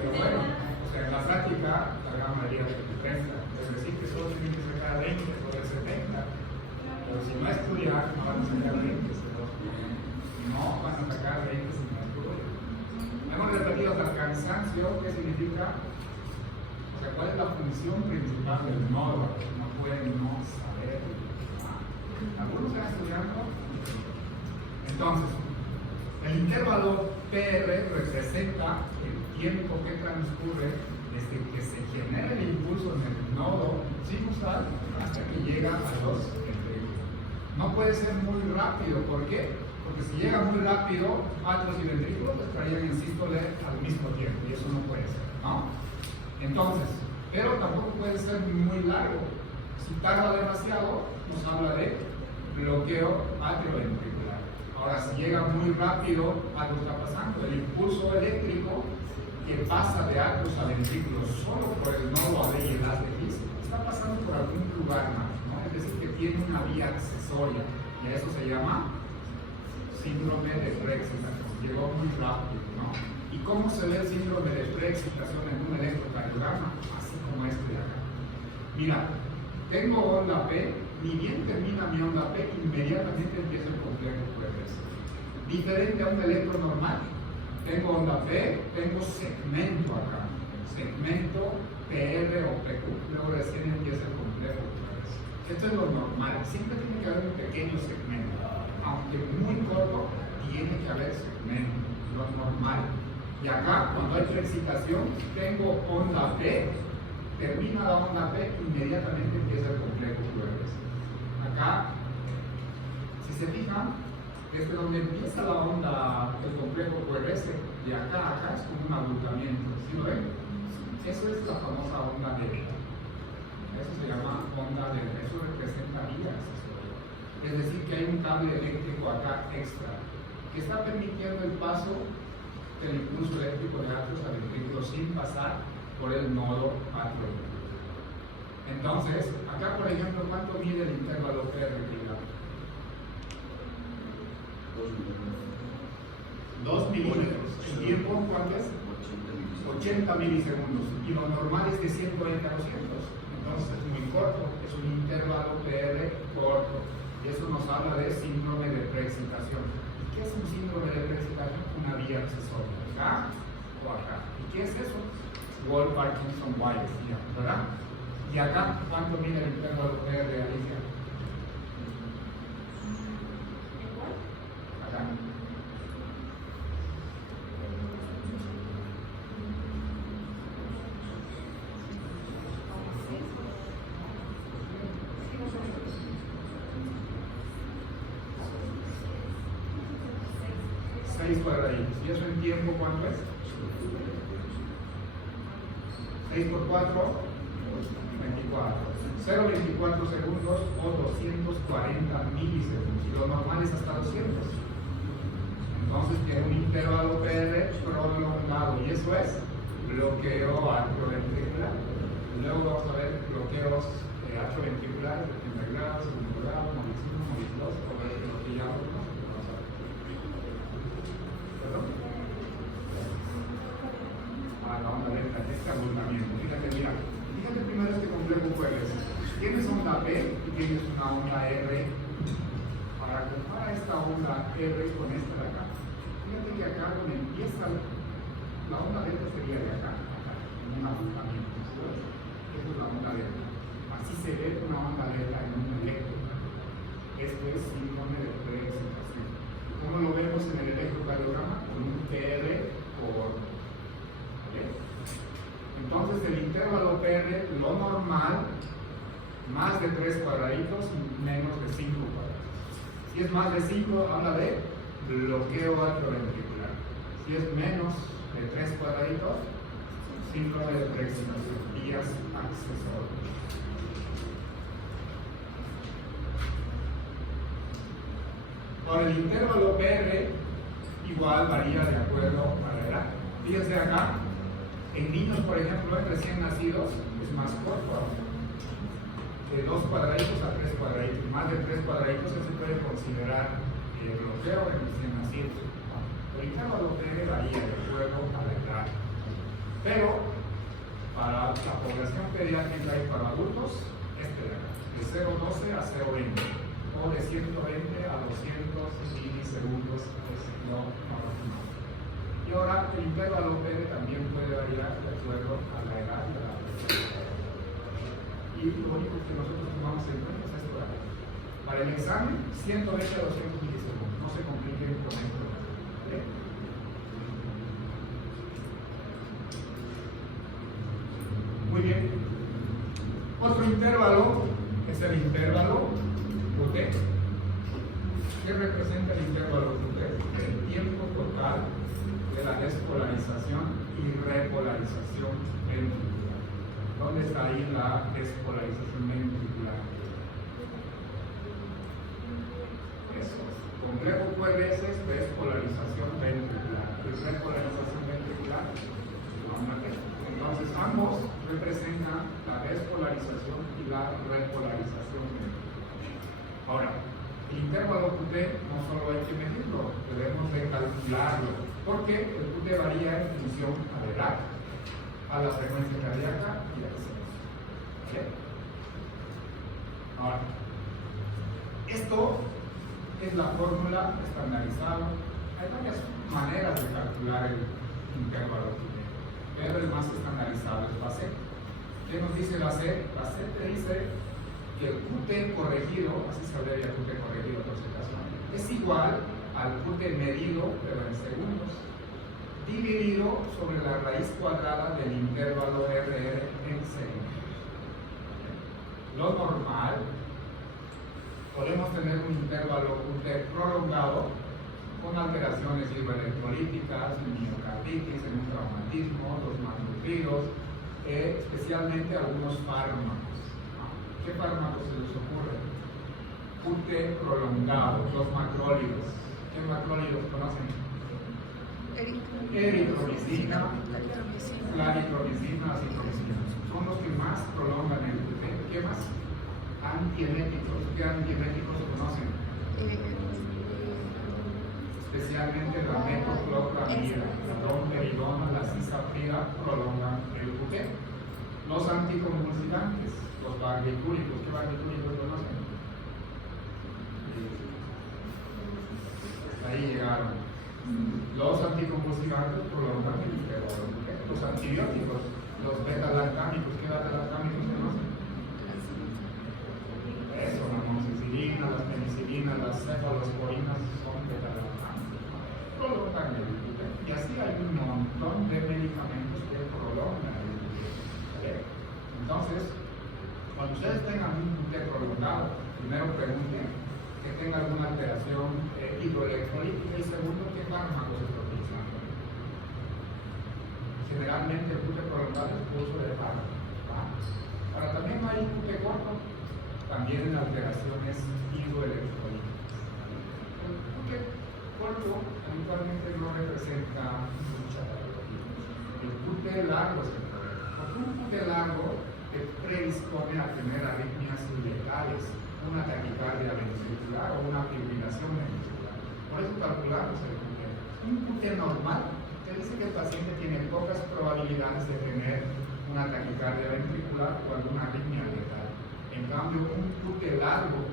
Pero bueno, o sea, en la práctica, la gran mayoría de 30, es decir, que solo tienen que sacar 20 sobre 70. Pero si no estudian, no van a sacar 20, no van a sacar 20 si no estudian. Hemos repetido hasta el cansancio, ¿qué significa? O sea, ¿cuál es la función principal del nodo? No pueden no saber. ¿Algunos están estudiando? Entonces, el intervalo PR representa el tiempo que transcurre desde que se genera el impulso en el nodo sinusal hasta que llega a los ventrículos. No puede ser muy rápido, ¿por qué? Porque si llega muy rápido, atrios y ventrículos estarían en sístole al mismo tiempo y eso no puede ser, ¿no? Entonces, pero tampoco puede ser muy largo. Si tarda demasiado, nos habla de bloqueo atrioventricular. Ahora, si llega muy rápido, algo está pasando. El impulso eléctrico que pasa de atrios a ventrículos solo por el nodo AB y el haz de His está pasando por algún lugar más, ¿no? Es decir, que tiene una vía accesoria y a eso se llama síndrome de preexcitación. Llegó muy rápido, ¿no? ¿Y cómo se ve el síndrome de preexcitación en un electrocardiograma? Así como este de acá. Mira, tengo onda P, ni bien termina mi onda P, inmediatamente empieza el complejo QRS. Diferente a un electro normal, tengo onda P, tengo segmento acá, segmento PR o PQ, luego recién empieza el complejo QRS. Esto es lo normal, siempre tiene que haber un pequeño segmento, aunque muy corto, tiene que haber segmento, lo normal. Y acá, cuando hay preexcitación, tengo onda P, termina la onda P, inmediatamente empieza el complejo QRS. Acá, si se fijan, desde donde empieza la onda del complejo QRS, de acá a acá es como un agrupamiento, ¿sí lo ven? Eso es la famosa onda delta. Eso se llama onda delta, eso representa vías. Es decir, que hay un cable eléctrico acá extra, que está permitiendo el paso del impulso eléctrico de atrios al ventrículo sin pasar por el nodo atrioventricular. Entonces, acá por ejemplo, ¿cuánto mide el intervalo PR? 2 milímetros. ¿El tiempo cuánto es? 80 milisegundos. Y lo normal es de 120 a 200. Entonces es muy corto, es un intervalo PR corto. Y eso nos habla de síndrome de preexcitación. ¿Y qué es un síndrome de preexcitación? Una vía accesoria, acá o acá. ¿Y qué es eso? Wolff-Parkinson-White, ¿verdad? Y acá, ¿cuánto mide el intervalo PR, Alicia? Acá. Cuadraditos. ¿Y eso en tiempo cuánto es? 6 por 4, 24. 0,24 segundos o 240 milisegundos. Y lo normal es hasta 200. Entonces tiene un intervalo PR prolongado. Y eso es bloqueo atrioventricular. Luego vamos a ver bloqueos atrioventriculares de 30 grados, 1 grado, -1, -2, o ver lo que ya vamos a ver. La onda delta, este agrupamiento. Fíjate, mira, fíjate primero este complejo QRS. Tienes onda P y tienes una onda R. Para comparar esta onda R con esta de acá, fíjate que acá donde empieza la onda delta sería de acá, en un agrupamiento. Esta es la onda delta. Así se ve una onda delta en un electro. Esto es síndrome de preexcitación. ¿Cómo lo vemos en el electrocardiograma? Con un PR corto. Entonces el intervalo PR, lo normal, más de 3 cuadraditos, menos de 5 cuadraditos. Si es más de 5, habla de bloqueo atrioventricular. Si es menos de 3 cuadraditos, síndrome de preexcitación, vías accesorias. Ahora el intervalo PR igual varía de acuerdo a la edad. Fíjense acá. En niños, por ejemplo, en recién nacidos, es más corto, de 2 cuadraditos a 3 cuadraditos. Más de 3 cuadraditos se puede considerar bloqueo en recién nacidos. El intervalo PR varía de acuerdo a la edad. Pero, para la población pediátrica y para adultos, este de acá, de 0,12 a 0,20, o de 120 a 200 milisegundos es lo normal. Y ahora el intervalo PR también puede variar de acuerdo a la edad y a la persona. Y lo único que nosotros tomamos en cuenta es esto de acá. Para el examen, 120 a 200 milisegundos. No se compliquen con esto. ¿Vale? Muy bien. Otro intervalo es el intervalo QT. ¿Qué representa el intervalo QT? El tiempo total de la despolarización y repolarización ventricular. ¿Dónde está ahí la despolarización ventricular? Eso. Complejo QRS es despolarización ventricular. Repolarización ventricular. Entonces ambos representan la despolarización y la repolarización ventricular. Ahora, el intervalo QT no solo hay que medirlo, debemos de calcularlo. Porque el QT varía en función a la edad, a la frecuencia cardíaca y al sexo. ¿Vale? Ahora, esto es la fórmula estandarizada. Hay varias maneras de calcular el intervalo QT, pero el más estandarizado es la C. ¿Qué nos dice la C? La C te dice que el QT corregido, así se hablaría QT corregido por si acaso, es igual al QT medido, pero en segundos. dividido sobre la raíz cuadrada del intervalo RR en segundo. Lo normal, podemos tener un intervalo QT prolongado con alteraciones hidroelectrolíticas, miocarditis, en un traumatismo, los malnutridos, especialmente algunos fármacos. ¿Qué fármacos se les ocurre? QT prolongado, los macrólidos. ¿Qué macrólidos conocen? Eritromicina, claritromicina, acitromicina. Son los que más prolongan el QT. ¿Qué más? Antieméticos. ¿Qué antieméticos conocen? Especialmente la metoclopramida, la domperidona, la cisaprida prolongan el QT. Los anticonvulsivantes, los barbitúricos. ¿Qué barbitúricos conocen? Ahí llegaron. Los anticonvulsivantes prolongan el intervalo QT. Los antibióticos, los beta-lactámicos. ¿Qué beta-lactámicos conocen? Eso, la amoxicilina, las penicilinas, las cefalosporinas son beta-lactámicos. Prolongan el QT. Y así hay un montón de medicamentos que prolongan el QT. ¿Vale? Entonces, cuando ustedes tengan un QT prolongado, primero pregunten que tenga alguna alteración hidroelectrolítica y segundo, ¿qué fármacos está utilizando? Generalmente el QT prolongado es uso de fármacos. Ahora también hay un QT corto, también en alteraciones hidroelectrolíticas. El QT corto habitualmente no representa mucha patología. El QT largo es el problema. Porque un QT largo te predispone a tener arritmias letales, una taquicardia ventricular o una fibrilación ventricular. Por eso calculamos el QT. Un QT normal te dice que el paciente tiene pocas probabilidades de tener una taquicardia ventricular o alguna arritmia letal. En cambio, un QT largo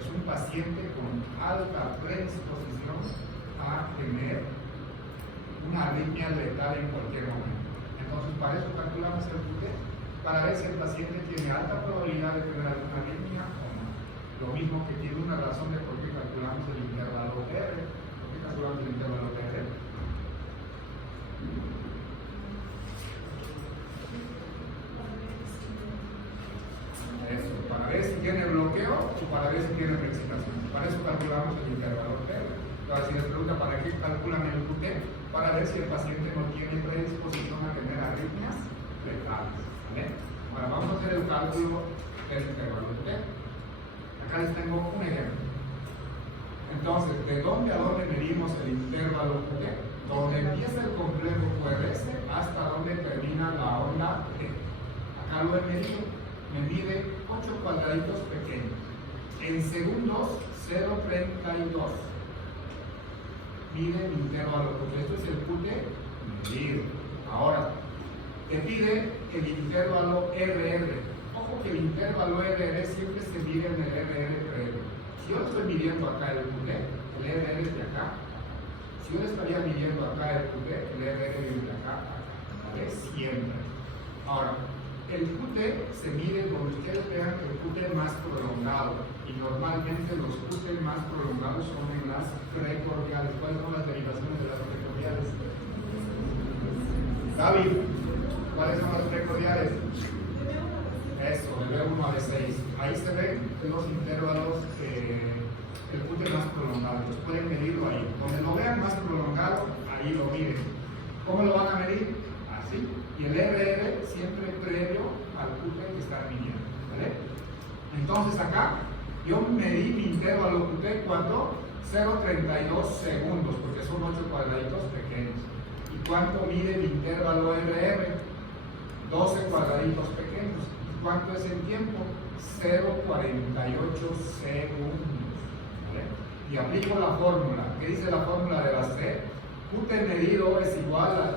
es un paciente con alta predisposición a tener una arritmia letal en cualquier momento. Entonces, para eso calculamos el QT, para ver si el paciente tiene alta probabilidad de tener alguna arritmia o no. Lo mismo que tiene una razón de por qué calculamos el intervalo R. ¿Por qué calculamos el intervalo R? Eso, para ver si tiene bloqueo o para ver si tiene reexcitación. Para eso calculamos el intervalo R. Ahora, si les pregunta para qué calculan el QT, para ver si el paciente no tiene predisposición a tener arritmias letales. ¿Vale? Ahora vamos a hacer el cálculo del intervalo QT. Acá les tengo un ejemplo. Entonces, ¿de dónde a dónde medimos el intervalo QT? Donde empieza el complejo QRS hasta donde termina la onda T. Acá lo he medido. Me mide 8 cuadraditos pequeños. En segundos, 0.32. Mide el intervalo QT. Esto es el QT medido. Ahora, te pide el intervalo RR. Ojo que el intervalo RR siempre se mide en el RR previo. Si yo estoy midiendo acá el QT, el RR es de acá. Si yo le estaría midiendo acá el QT, el RR viene de acá, ¿vale? Siempre. Ahora, el QT se mide donde ustedes vean el QT más prolongado. Y normalmente los QT más prolongados son en las precordiales. ¿Cuáles son las derivaciones de las precordiales? David, ¿cuáles son las precordiales? Eso, de B1 a B6. Ahí se ven los intervalos, el QT más prolongado. Entonces pueden medirlo ahí. Donde lo vean más prolongado, ahí lo miden. ¿Cómo lo van a medir? Así. Y el RR siempre previo al QT que están midiendo. ¿Vale? Entonces acá, yo medí mi intervalo QT cuando 0.32 segundos, porque son 8 cuadraditos pequeños. ¿Y cuánto mide el intervalo RR? 12 cuadraditos pequeños. ¿Cuánto es el tiempo? 0.48 segundos. ¿Vale? Y aplico la fórmula. ¿Qué dice la fórmula de la C? QT medido es igual al,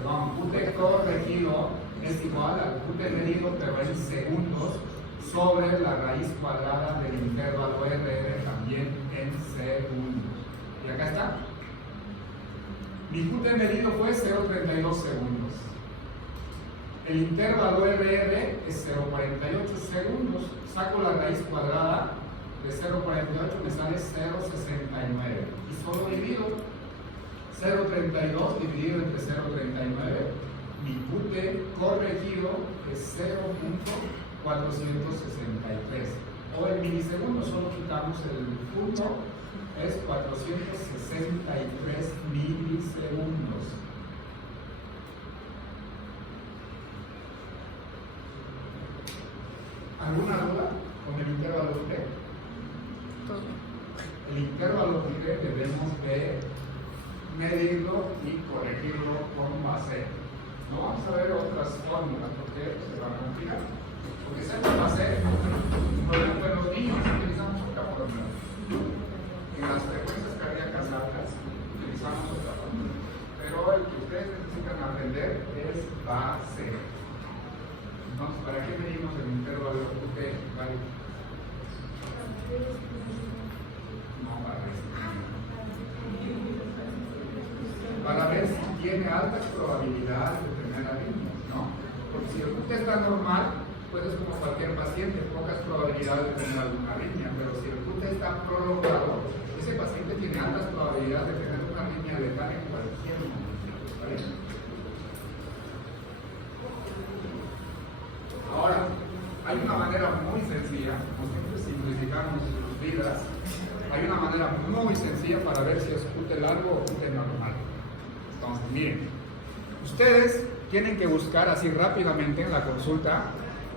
QT corregido es igual al QT medido, pero en segundos, sobre la raíz cuadrada del intervalo RR también en segundos. Y acá está. Mi QT medido fue 0.32 segundos. El intervalo RR es 0.48 segundos. Saco la raíz cuadrada de 0.48, me sale 0.69. Y solo divido 0.32 dividido entre 0.39, mi QT corregido es 0.463. O en milisegundos, solo quitamos el punto, es 463 milisegundos. ¿Alguna duda con el intervalo QT? Todo. El intervalo QT debemos de medirlo y corregirlo con base. No vamos a ver otras fórmulas porque se van a complicar. Porque ser con base, por ejemplo, en los niños utilizamos otra fórmula. En las frecuencias cardíacas altas utilizamos otra fórmula. Pero el que ustedes necesitan aprender es base. Entonces, ¿para qué medimos el intervalo QT? ¿Vale? No, para ver si tiene altas probabilidades de tener arritmias, ¿no? Porque si el QT está normal, pues es como cualquier paciente, pocas probabilidades de tener alguna arritmia, pero si el QT está prolongado, ese paciente tiene altas probabilidades de tener una arritmia letal en cualquier momento, ¿vale? Ahora, hay una manera muy sencilla, como siempre simplificamos sus vidas, hay una manera muy sencilla para ver si es QT largo o QT normal. Entonces, miren, ustedes tienen que buscar así rápidamente en la consulta,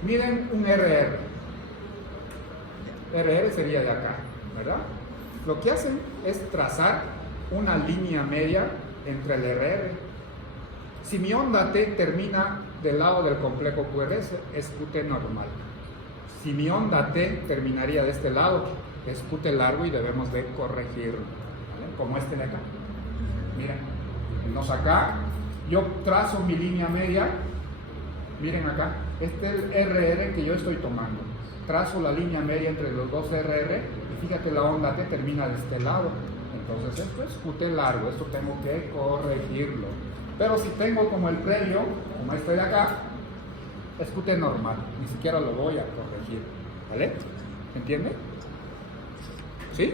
miren un RR. RR sería de acá, ¿verdad? Lo que hacen es trazar una línea media entre el RR. Si mi onda T termina del lado del complejo QRS, es QT normal. Si mi onda T terminaría de este lado, es QT largo y debemos de corregirlo, ¿vale? Como este de acá. Mira, entonces acá yo trazo mi línea media, miren acá, este es el RR que yo estoy tomando. Trazo la línea media entre los dos RR y fíjate la onda T termina de este lado. Entonces esto es QT largo, esto tengo que corregirlo. Pero si tengo como el previo, como este de acá, es QT normal, ni siquiera lo voy a corregir, ¿vale? ¿Entiende? ¿Sí?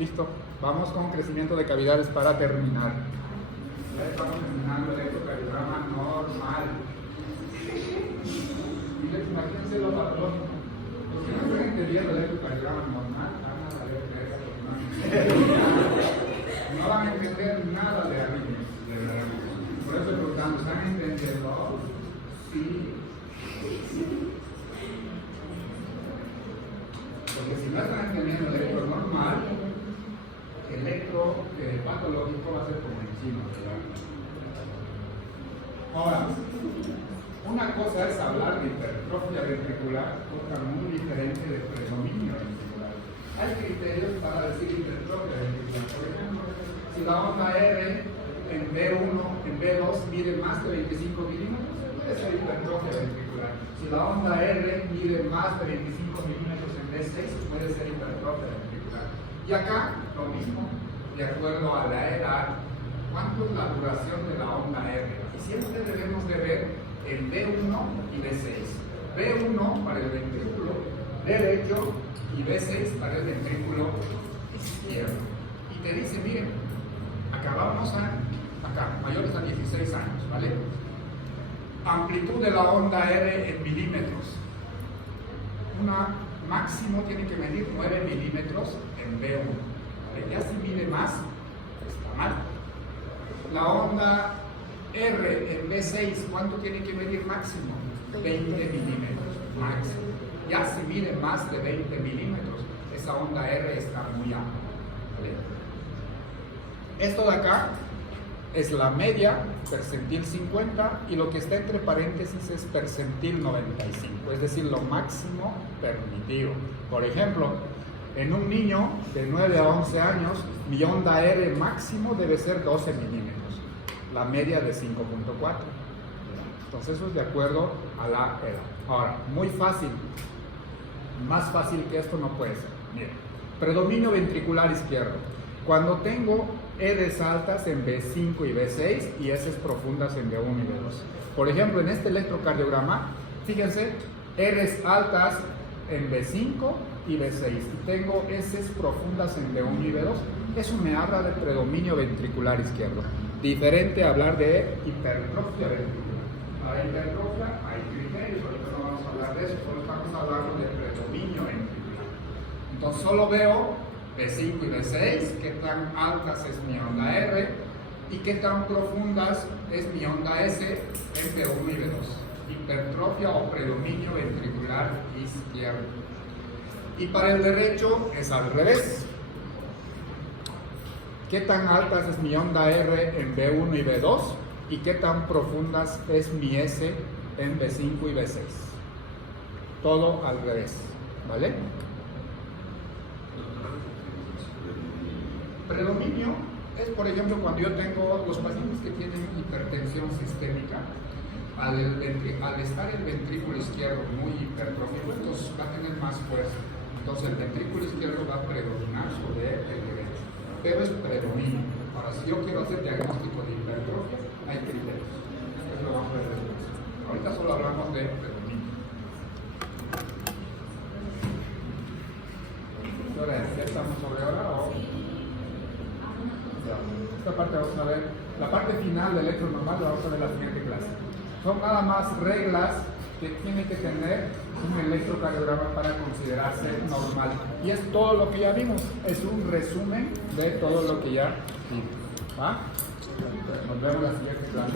Listo, vamos con crecimiento de cavidades para terminar. Ya estamos terminando el electrocardiograma normal. Imagínense lo patológico. Los que no están entendiendo el electrocardiograma normal, van a saber no van a entender nada de arritmias, de verdad. Por eso preguntamos, ¿están entendiendo? Sí. Porque si no están entendiendo el electro normal, el electro patológico va a ser como encima, ¿verdad? Ahora, una cosa es hablar de hipertrofia ventricular, otra muy diferente de predominio ventricular. Hay criterios para decir hipertrofia ventricular. Por ejemplo, si la onda R en B1, en B2 mide más de 25 milímetros, puede ser hipertrofia ventricular. Si la onda R mide más de 25 milímetros en B6, puede ser hipertrofia ventricular. Y acá, lo mismo, de acuerdo a la edad, ¿cuánto es la duración de la onda R? Y siempre debemos de ver en B1 y B6. B1 para el ventrículo derecho y B6 para el ventrículo izquierdo. Y te dice, miren, acabamos acá, mayores a 16 años, ¿vale? Amplitud de la onda R en milímetros. Una máximo tiene que medir 9 milímetros en B1. ¿Vale? Ya si mide más, está mal. La onda R en B6, ¿cuánto tiene que medir máximo? 20 milímetros máximo. Ya si mide más de 20 milímetros, esa onda R está muy amplia, ¿vale? Esto de acá es la media, percentil 50, y lo que está entre paréntesis es percentil 95, es decir, lo máximo permitido. Por ejemplo, en un niño de 9 a 11 años, mi onda R máximo debe ser 12 milímetros, la media de 5.4. Entonces eso es de acuerdo a la edad. Ahora, muy fácil, más fácil que esto no puede ser. Miren, predominio ventricular izquierdo. Cuando tengo R's altas en B5 y B6 y S's profundas en B1 y B2. Por ejemplo, en este electrocardiograma, fíjense, R's altas en B5 y B6 y tengo heces profundas en B1 y B2, eso me habla de predominio ventricular izquierdo. Diferente a hablar de hipertrofia ventricular. Para hipertrofia hay criterios, ahorita no vamos a hablar de eso, solo estamos hablando de predominio ventricular. Entonces solo veo B5 y B6, qué tan altas es mi onda R y qué tan profundas es mi onda S en B1 y B2. Hipertrofia o predominio ventricular izquierdo. Y para el derecho es al revés. ¿Qué tan altas es mi onda R en B1 y B2? ¿Y qué tan profundas es mi S en B5 y B6? Todo al revés, ¿vale? Predominio es, por ejemplo, cuando yo tengo los pacientes que tienen hipertensión sistémica, al estar el ventrículo izquierdo muy hipertrofiado, entonces va a tener más fuerza. Entonces el ventrículo izquierdo va a predominar sobre el derecho. Pero es predominio. Ahora, si yo quiero hacer diagnóstico de hipertrofia, hay criterios. Después lo vamos a ver después. Ahorita solo hablamos de predominio. Ahora, ¿ya estamos sobre hora o...? Esta parte vamos a ver, la parte final del electro normal la vamos a ver en la siguiente clase. Son nada más reglas que tiene que tener un electrocardiograma para considerarse normal. Y es todo lo que ya vimos, es un resumen de todo lo que ya vimos. ¿Va? Nos vemos en la siguiente clase.